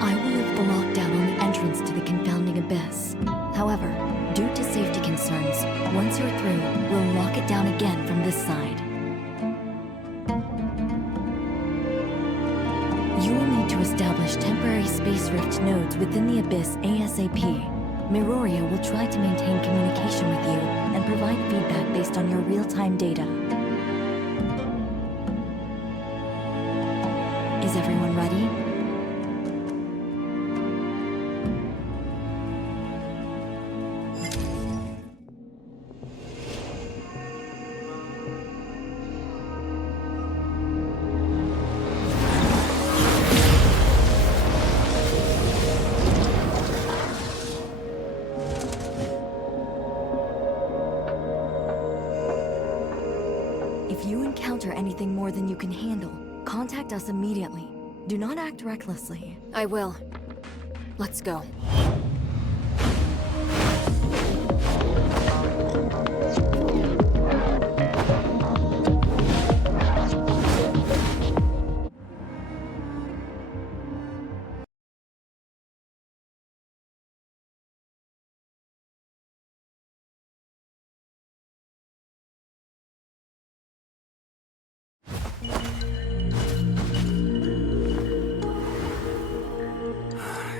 I will lift the lockdown on the entrance to the confounding abyss. However, due to safety concerns, once you're through, we'll lock it down again from this side. You will need to establish temporary space rift nodes within the abyss ASAP. Miroria will try to maintain communication with you and provide feedback based on your real-time data. Is everyone ready? If you encounter anything more than you can handle, contact us immediately. Do not act recklessly. I will. Let's go.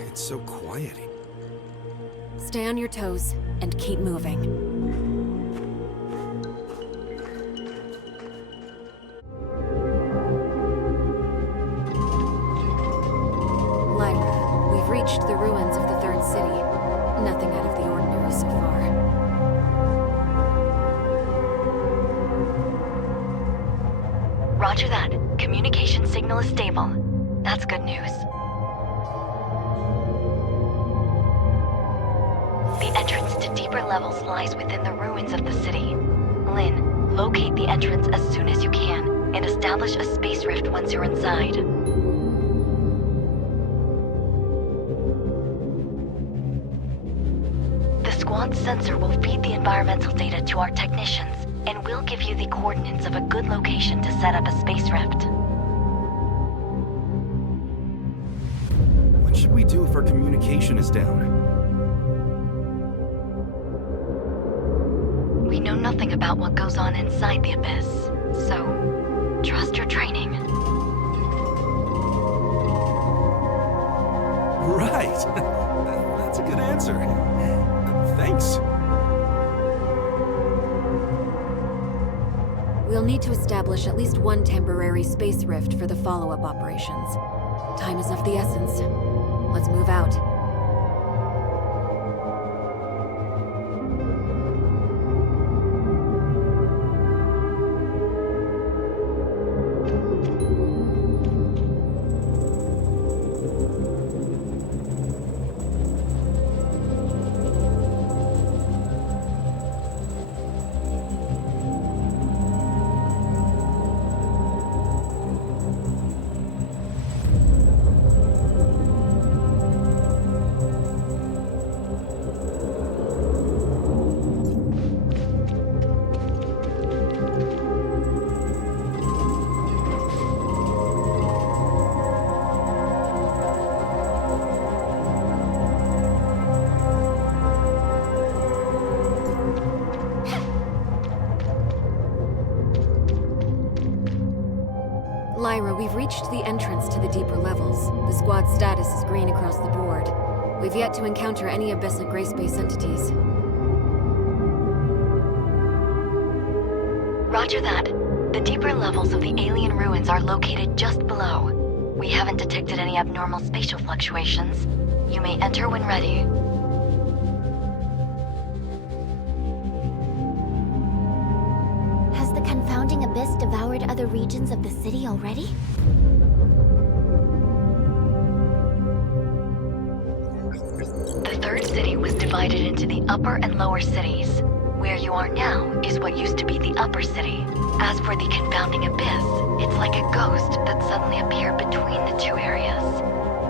It's so quiet. Stay on your toes and keep moving. Lyra, we've reached the ruins of the Third City. Nothing out of the ordinary so far. Roger that. Communication signal is stable. That's good news. The entrance to deeper levels lies within the ruins of the city. Lynn, locate the entrance as soon as you can, and establish a space rift once you're inside. The squad's sensor will feed the environmental data to our technicians, and we'll give you the coordinates of a good location to set up a space rift. What should we do if our communication is down? We know nothing about what goes on inside the abyss, so trust your training. Right. That's a good answer. Thanks. We'll need to establish at least one temporary space rift for the follow-up operations. Time is of the essence. Let's move out. Lyra, we've reached the entrance to the deeper levels. The squad's status is green across the board. We've yet to encounter any abyssal gray space entities. Roger that. The deeper levels of the alien ruins are located just below. We haven't detected any abnormal spatial fluctuations. You may enter when ready. Has the confounding abyss devoured other regions of the city already? The third city was divided into the upper and lower cities. Where you are now is what used to be the upper city. As for the confounding abyss, it's like a ghost that suddenly appeared between the two areas.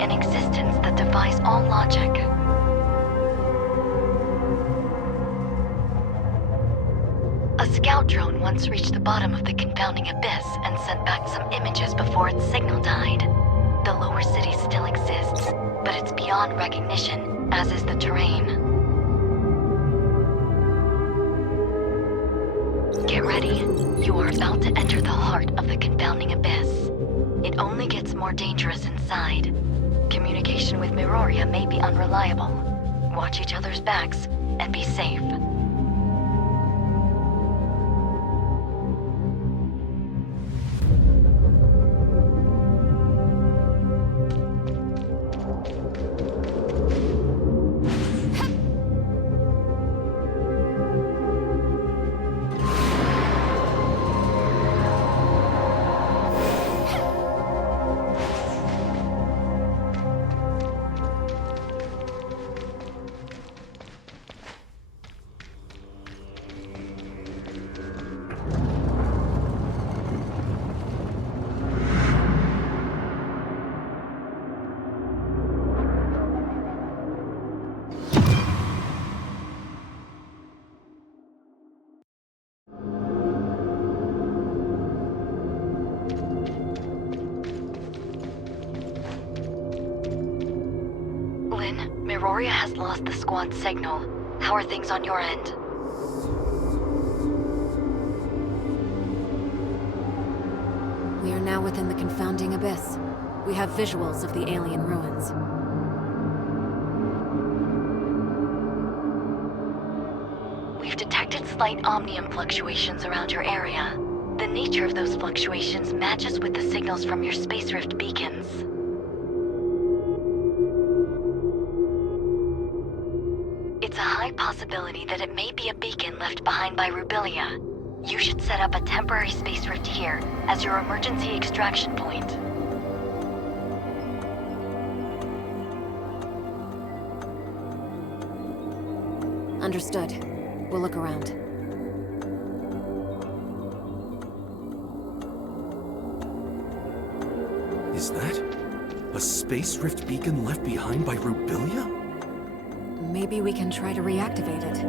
An existence that defies all logic. A scout drone once reached the bottom of the confounding abyss and sent back some images before its signal died. The lower city still exists, but it's beyond recognition, as is the terrain. Get ready. You are about to enter the heart of the confounding abyss. It only gets more dangerous inside. Communication with Miroria may be unreliable. Watch each other's backs and be safe. Miroria has lost the squad's signal. How are things on your end? We are now within the confounding abyss. We have visuals of the alien ruins. We've detected slight omnium fluctuations around your area. The nature of those fluctuations matches with the signals from your space rift beacons. It's a high possibility that it may be a beacon left behind by Rubilia. You should set up a temporary space rift here as your emergency extraction point. Understood. We'll look around. Is that a space rift beacon left behind by Rubilia? Maybe we can try to reactivate it.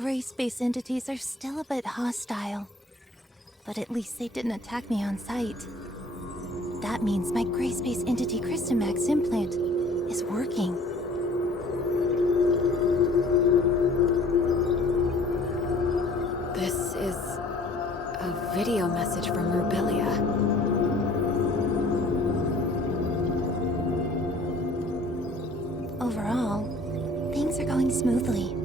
gray space entities are still a bit hostile. But at least they didn't attack me on sight. That means my gray space entity Christomax implant is working. This is a video message from Rubilia. Overall, things are going smoothly.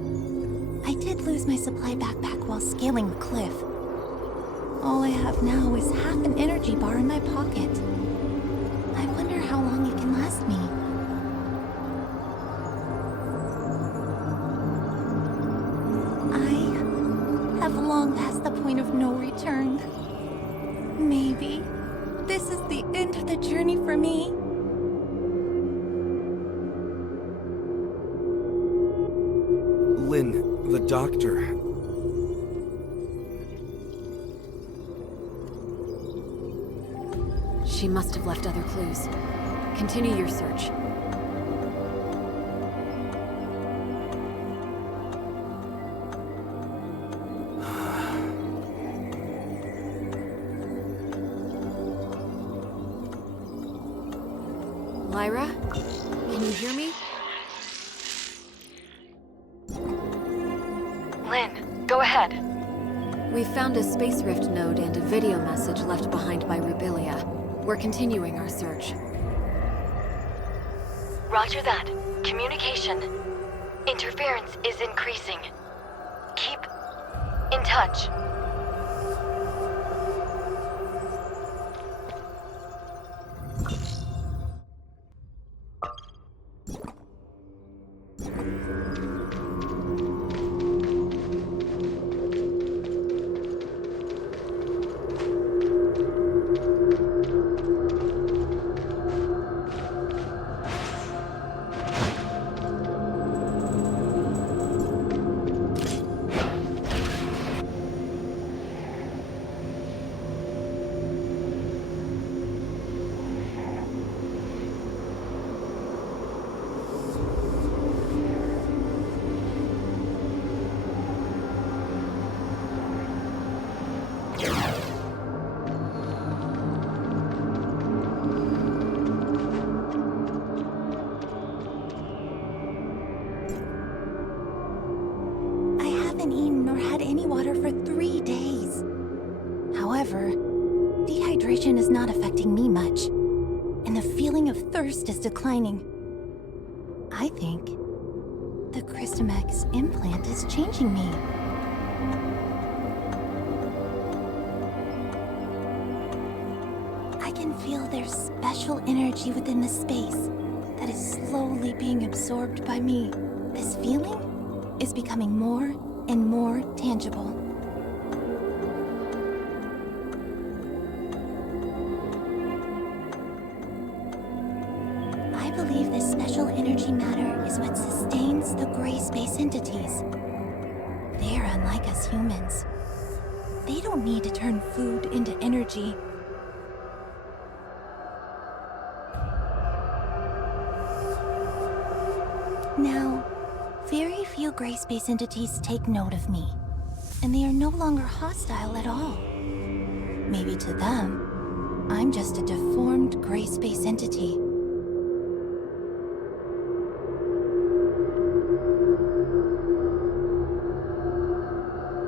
I did lose my supply backpack while scaling the cliff. All I have now is half an energy bar in my pocket. I wonder how long it can last me. I have long passed the point of no return. Maybe this is the end of the journey for me. Lynn, the doctor. She must have left other clues. Continue your search. Lyra? Can you hear me? Lynn, go ahead. We found a space rift node and a video message left behind by Rubilia. We're continuing our search. Roger that. Communication. Interference is increasing. Keep in touch. Hydration is not affecting me much, and the feeling of thirst is declining. I think the Christomax implant is changing me. I can feel there's special energy within the space that is slowly being absorbed by me. This feeling is becoming more and more tangible. I believe this special energy matter is what sustains the gray space entities. They are unlike us humans. They don't need to turn food into energy. Now, very few gray space entities take note of me, and they are no longer hostile at all. Maybe to them, I'm just a deformed gray space entity.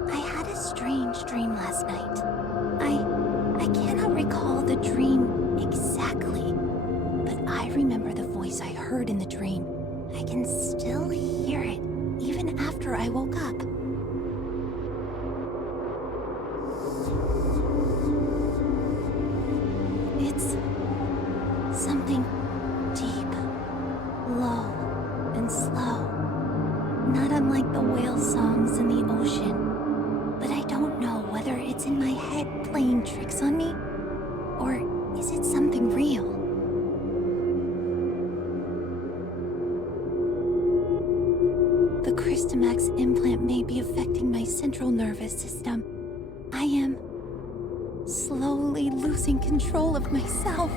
I had a strange dream last night. I cannot recall the dream exactly, but I remember the voice I heard in the dream. I can still hear it, even after I woke up. It's something deep, low, and slow. Not unlike the whale songs in the ocean. But I don't know whether it's in my head playing tricks on me, or is it something real? The Christomax implant may be affecting my central nervous system. I am slowly losing control of myself.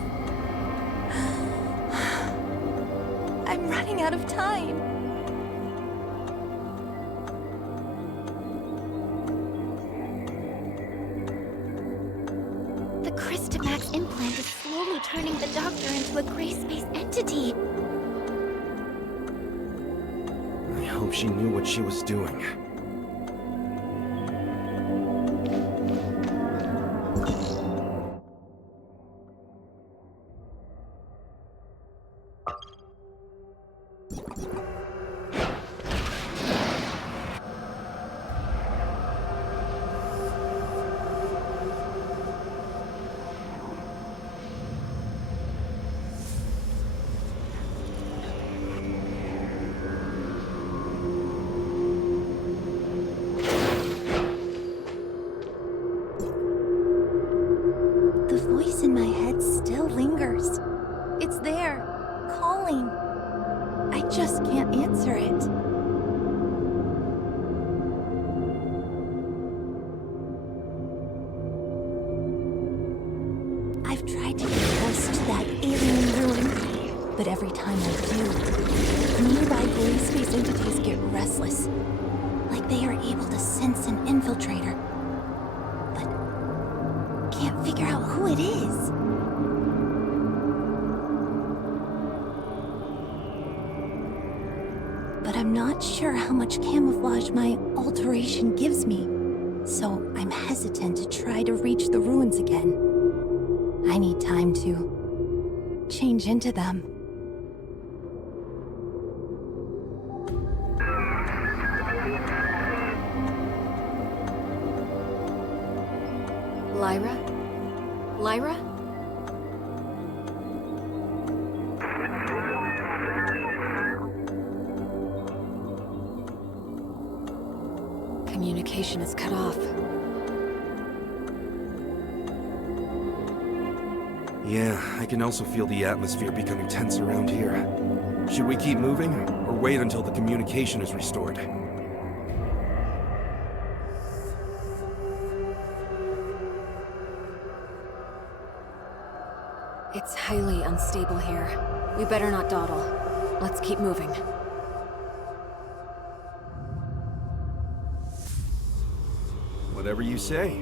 I'm running out of time. slowly turning the Doctor into a gray space entity. I hope she knew what she was doing. The voice in my head still lingers. It's there, calling. I just can't answer it. I've tried to get close to that alien ruin, but every time I do, nearby gray space entities get restless, like they are able to sense an infiltrator. But can't figure out who it is. But I'm not sure how much camouflage my alteration gives me, so I'm hesitant to try to reach the ruins again. I need time to change into them. Lyra? Lyra? Communication is cut off. Yeah, I can also feel the atmosphere becoming tense around here. Should we keep moving, or wait until the communication is restored? It's highly unstable here. We better not dawdle. Let's keep moving. Whatever you say.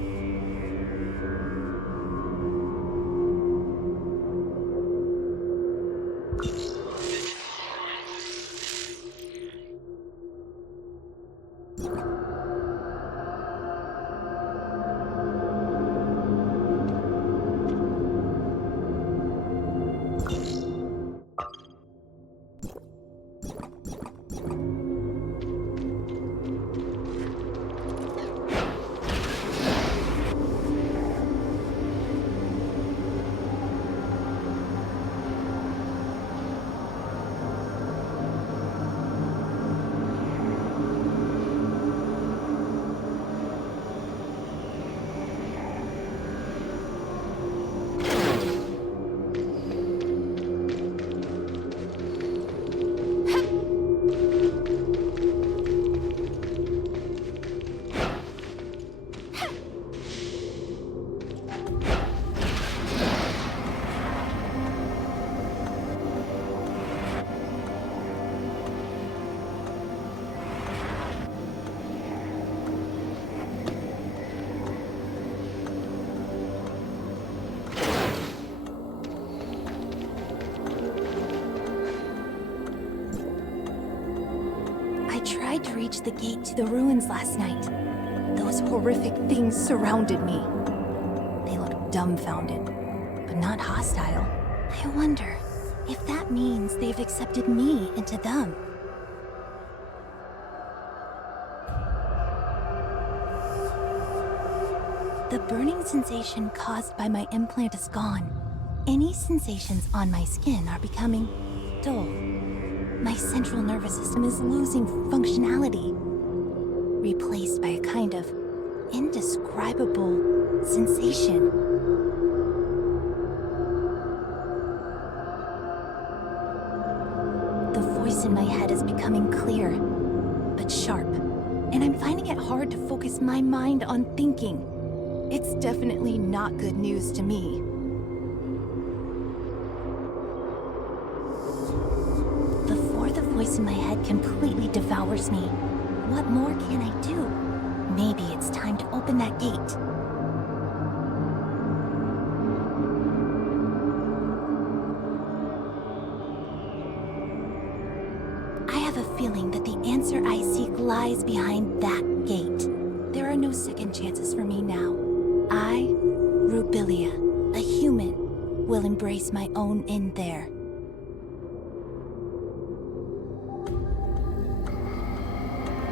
I tried to reach the gate to the ruins last night. Those horrific things surrounded me. They looked dumbfounded, but not hostile. I wonder if that means they've accepted me into them. The burning sensation caused by my implant is gone. Any sensations on my skin are becoming dull. My central nervous system is losing functionality, replaced by a kind of indescribable sensation. The voice in my head is becoming clear, but sharp, and I'm finding it hard to focus my mind on thinking. It's definitely not good news to me. Before the voice in my head completely devours me, what more can I do? Maybe it's time to open that gate. I have a feeling that the answer I seek lies behind that gate. There are no second chances for me now. I, Rubilia, a human, will embrace my own end there.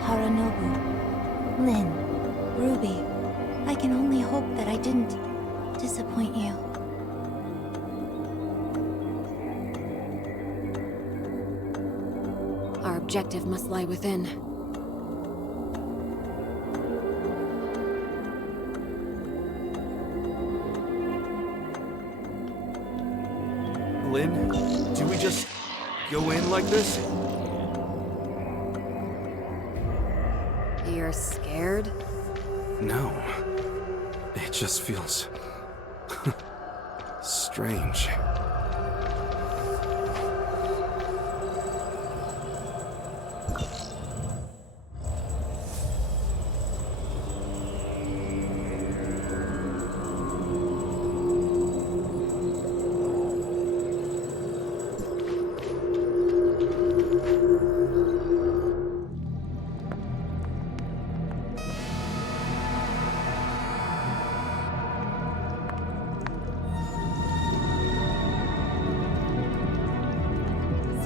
Haranobu, Lynn, Ruby, I can only hope that I didn't disappoint you. Our objective must lie within. Lynn, do we just go in like this? You're scared? No. It just feels... strange.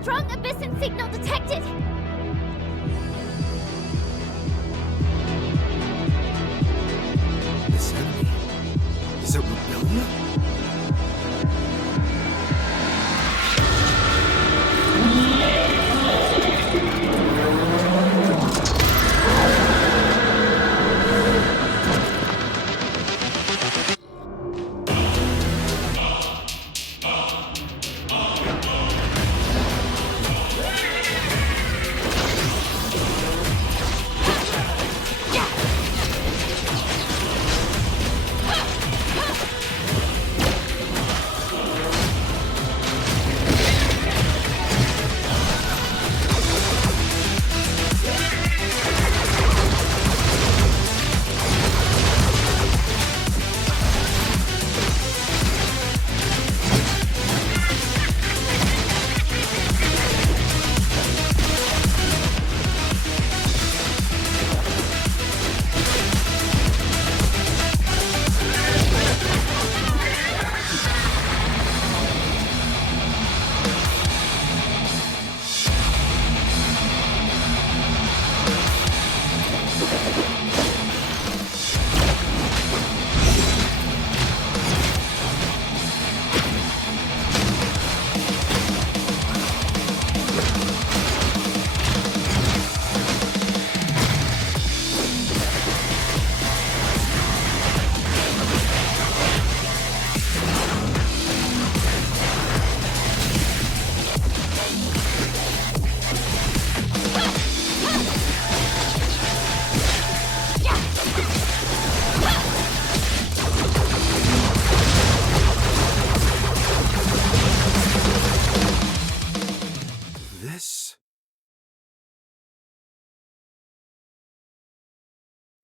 Strong Abyssin signal detected! This enemy... is it Rubilia?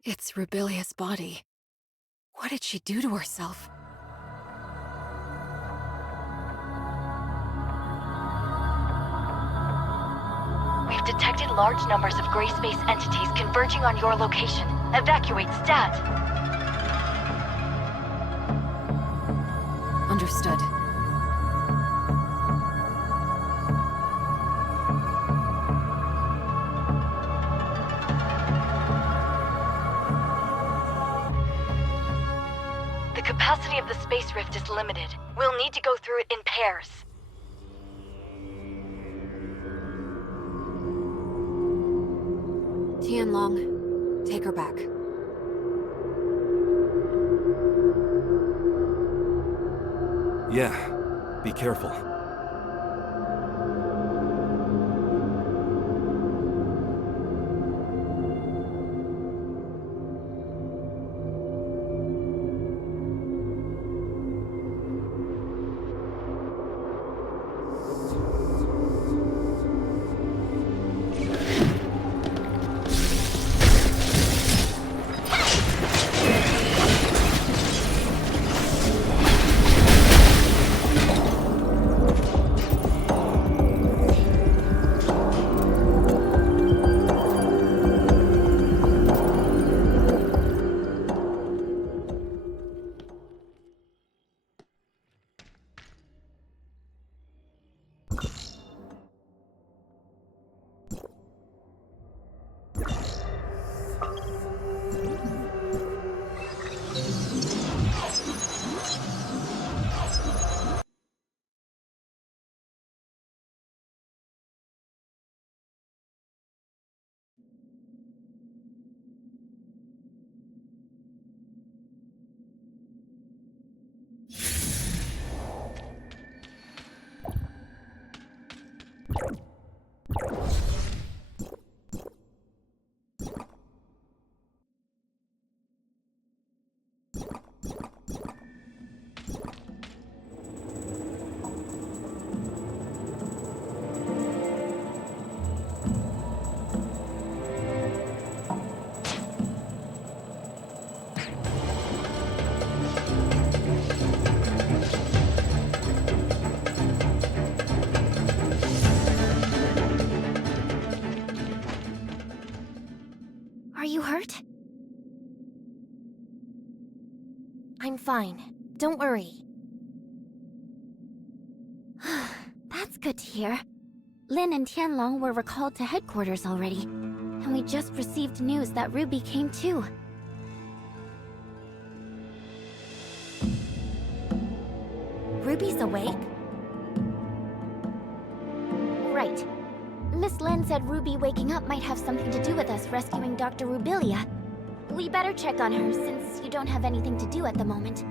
It's Rubilia's body. What did she do to herself? We've detected large numbers of gray space entities converging on your location. Evacuate stat! Understood. The capacity of the space rift is limited. We'll need to go through it in pairs. Tianlong, take her back. Yeah, be careful. you hurt? I'm fine. Don't worry. That's good to hear. Lin and Tianlong were recalled to headquarters already, and we just received news that Ruby came too. Ruby's awake? Right. Miss Lin said Ruby waking up might have something to do with us rescuing Dr. Rubilia. We better check on her since you don't have anything to do at the moment.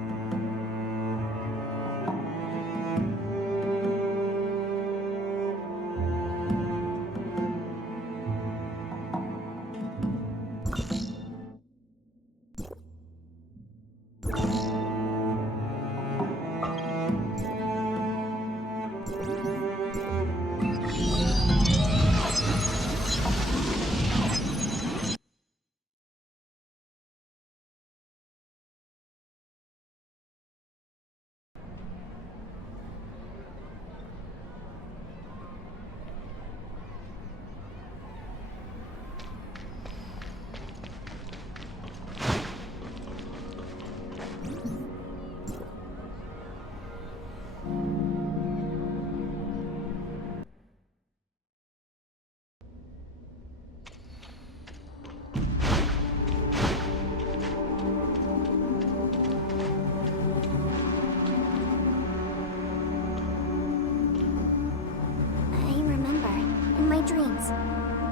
Dreams.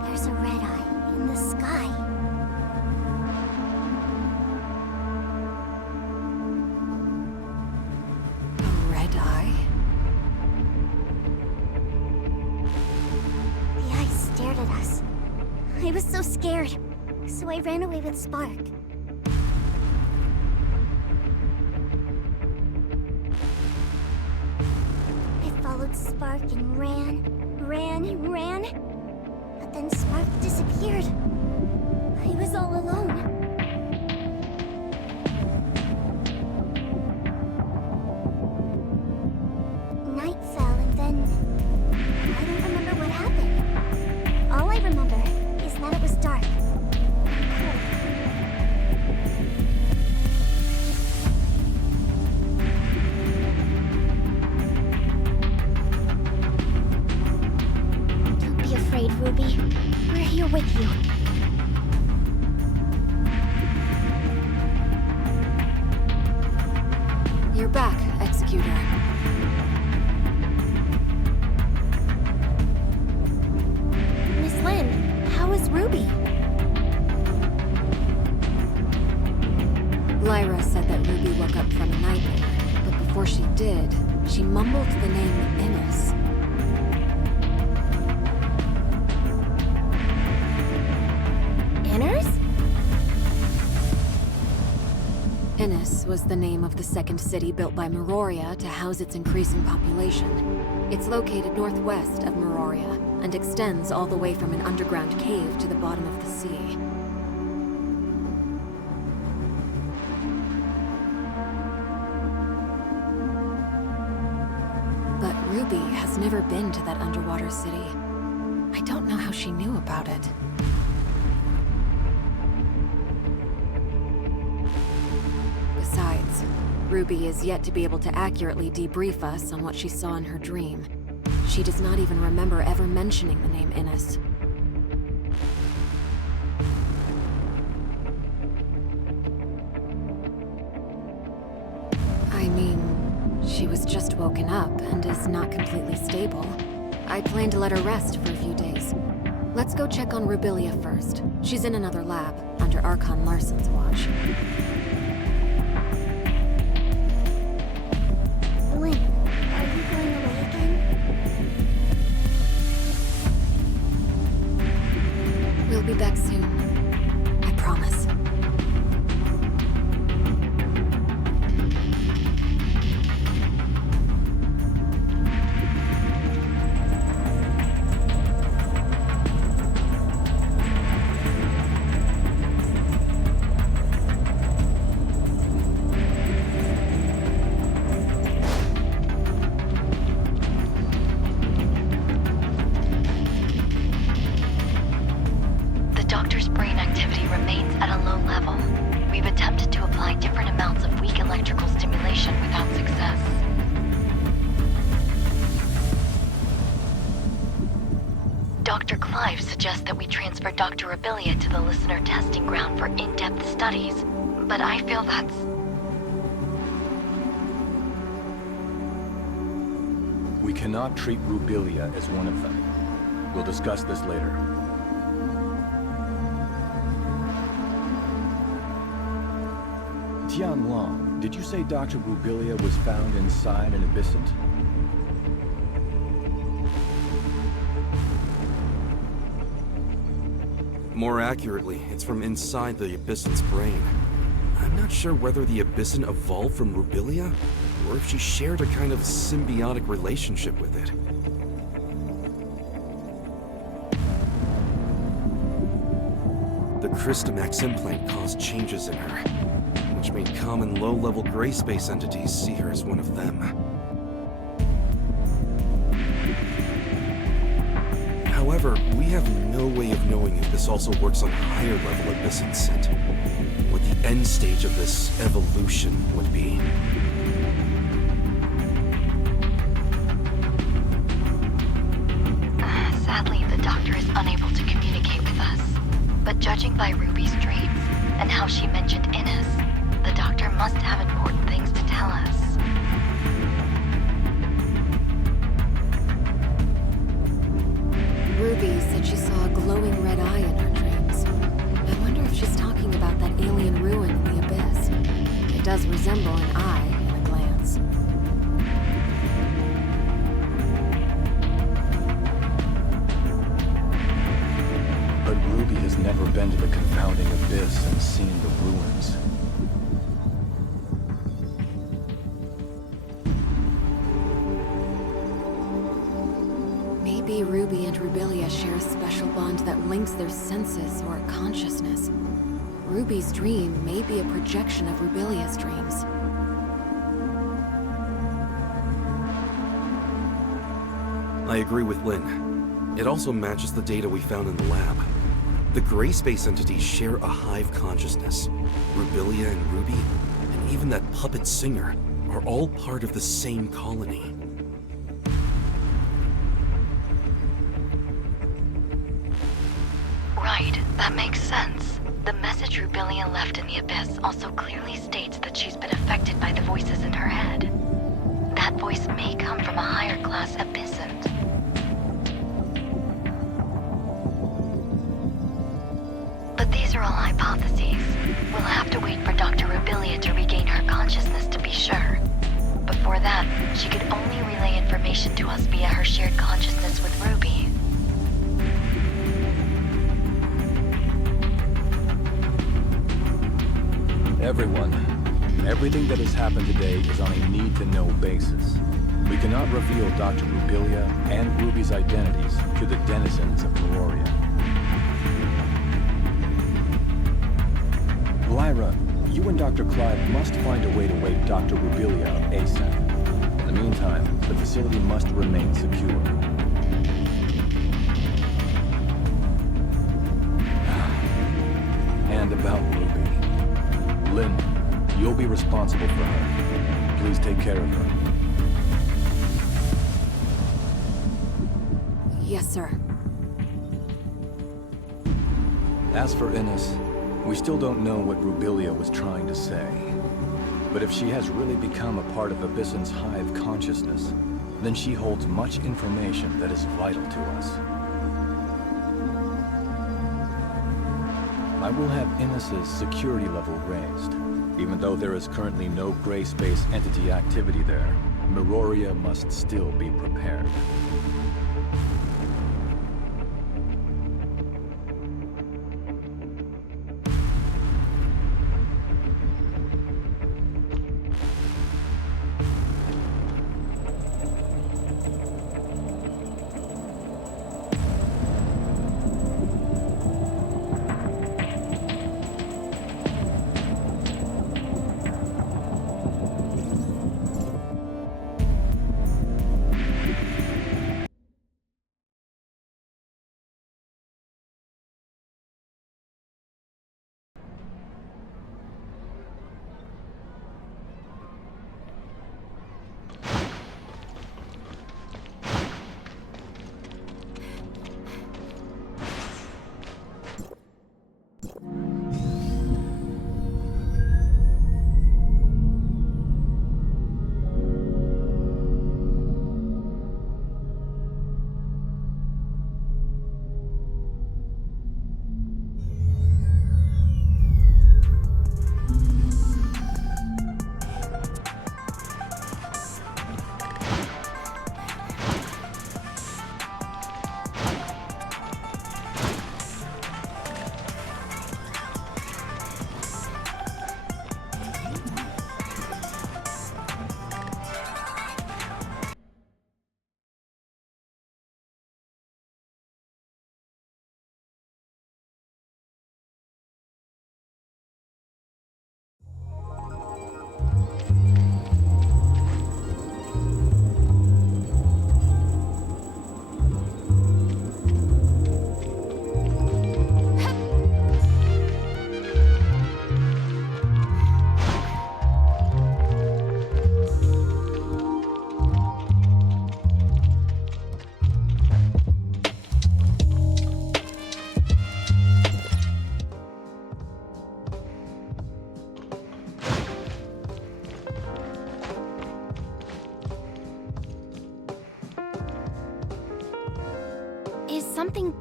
There's a red eye in the sky. A red eye? The eye stared at us. I was so scared, so I ran away with Spark. I followed Spark and ran. But then Spark disappeared. I was all alone. Night fell and then... I don't remember what happened. All I remember is that it was dark. Ruby, we're here with you. You're back, Executor. Miss Lin, how is Ruby? Lyra said that Ruby woke up from a nightmare, but before she did, she mumbled the name Innes. Innes was the name of the second city built by Meroria to house its increasing population. It's located northwest of Meroria and extends all the way from an underground cave to the bottom of the sea. But Ruby has never been to that underwater city. I don't know how she knew about it. Besides, Ruby is yet to be able to accurately debrief us on what she saw in her dream. She does not even remember ever mentioning the name Innes. I mean, she was just woken up and is not completely stable. I plan to let her rest for a few days. Let's go check on Rubilia first. She's in another lab, under Archon Larson's watch. Lin, are you going away again? We'll be back soon. I promise. The doctor's brain Dr. Clive suggests that we transfer Dr. Rubilia to the listener testing ground for in-depth studies, but I feel that's... We cannot treat Rubilia as one of them. We'll discuss this later. Tianlong, did you say Dr. Rubilia was found inside an abyssant? More accurately, it's from inside the abyssant's brain. I'm not sure whether the abyssant evolved from Rubilia, or if she shared a kind of symbiotic relationship with it. The Christomax implant caused changes in her, which made common low-level gray space entities see her as one of them. However, we have no way of knowing if this also works on higher-level abyssants and what the end stage of this evolution would be. Sadly, the doctor is unable to communicate with us. But judging by Ruby's dreams, and how she mentioned Innes, the doctor must have important things to tell us. Ruby said she saw a glowing red eye in her dreams. I wonder if she's talking about that alien ruin in the abyss. It does resemble an eye at a glance. But Ruby has never been to the confounding abyss and seen the ruins. Maybe Ruby and Rubilia share a special bond that links their senses or consciousness. Ruby's dream may be a projection of Rubilia's dreams. I agree with Lynn. It also matches the data we found in the lab. The gray space entities share a hive consciousness. Rubilia and Ruby, and even that puppet singer, are all part of the same colony. Right, that makes sense. The message Rubilia left in the abyss also clearly states that she's been affected by the voices in her head. That voice may come from a higher class abyssant. But these are all hypotheses. We'll have to wait for Dr. Rubilia to regain her consciousness to be sure. Before that, she could only relay information to us via her shared consciousness with Ruby. Everyone, everything that has happened today is on a need-to-know basis. We cannot reveal Dr. Rubilia and Ruby's identities to the denizens of Meroria. Lyra, you and Dr. Clive must find a way to wake Dr. Rubilia up ASAP. In the meantime, the facility must remain secure. And about Ruby. Lynn, you'll be responsible for her. Please take care of her. Yes, sir. As for Innes, we still don't know what Rubilia was trying to say. But if she has really become a part of Abysson's hive consciousness, then she holds much information that is vital to us. I will have Innes's security level raised. Even though there is currently no gray space entity activity there, Meroria must still be prepared.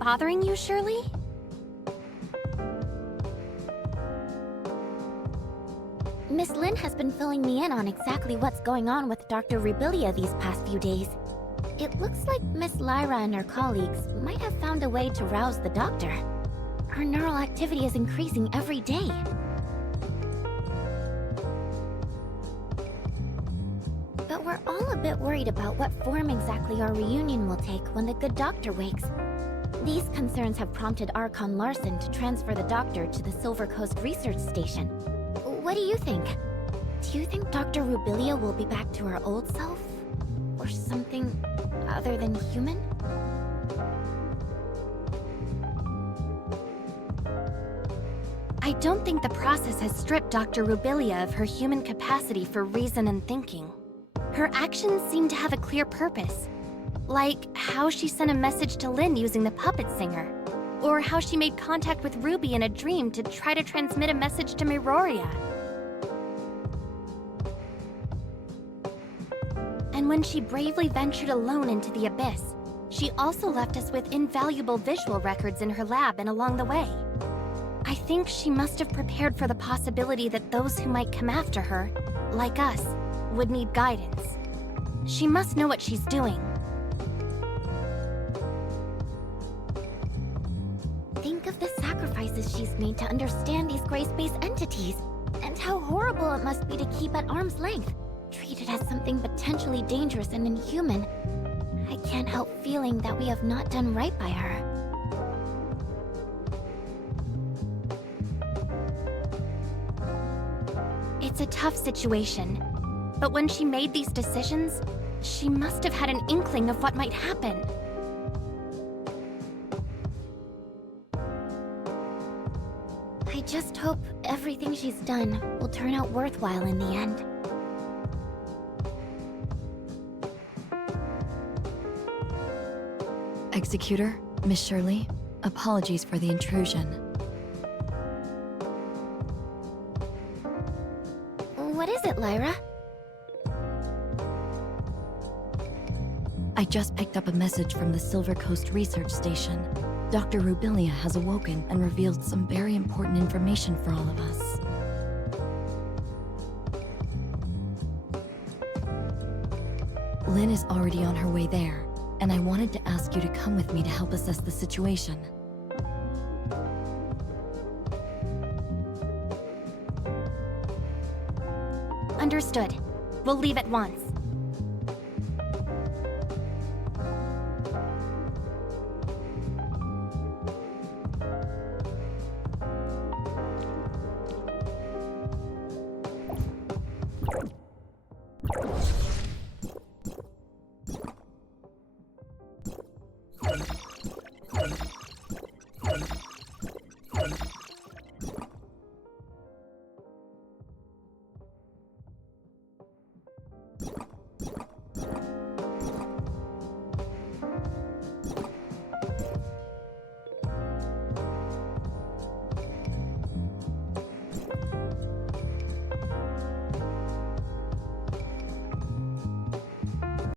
bothering you, Shirley? Miss Lin has been filling me in on exactly what's going on with Dr. Rubilia these past few days. It looks like Miss Lyra and her colleagues might have found a way to rouse the doctor. Her neural activity is increasing every day. But we're all a bit worried about what form exactly our reunion will take when the good doctor wakes. These concerns have prompted Archon Larson to transfer the doctor to the Silver Coast Research Station. What do you think? Do you think Dr. Rubilia will be back to her old self? Or something other than human? I don't think the process has stripped Dr. Rubilia of her human capacity for reason and thinking. Her actions seem to have a clear purpose. Like how she sent a message to Lynn using the puppet singer. Or how she made contact with Ruby in a dream to try to transmit a message to Miroria. And when she bravely ventured alone into the abyss, she also left us with invaluable visual records in her lab and along the way. I think she must have prepared for the possibility that those who might come after her, like us, would need guidance. She must know what she's doing. Think of the sacrifices she's made to understand these gray space entities, and how horrible it must be to keep at arm's length, treated as something potentially dangerous and inhuman. I can't help feeling that we have not done right by her. It's a tough situation, but when she made these decisions, she must have had an inkling of what might happen. I just hope everything she's done will turn out worthwhile in the end. Executor, Miss Shirley, apologies for the intrusion. What is it, Lyra? I just picked up a message from the Silver Coast Research Station. Dr. Rubilia has awoken and revealed some very important information for all of us. Lynn is already on her way there, and I wanted to ask you to come with me to help assess the situation. Understood. We'll leave at once.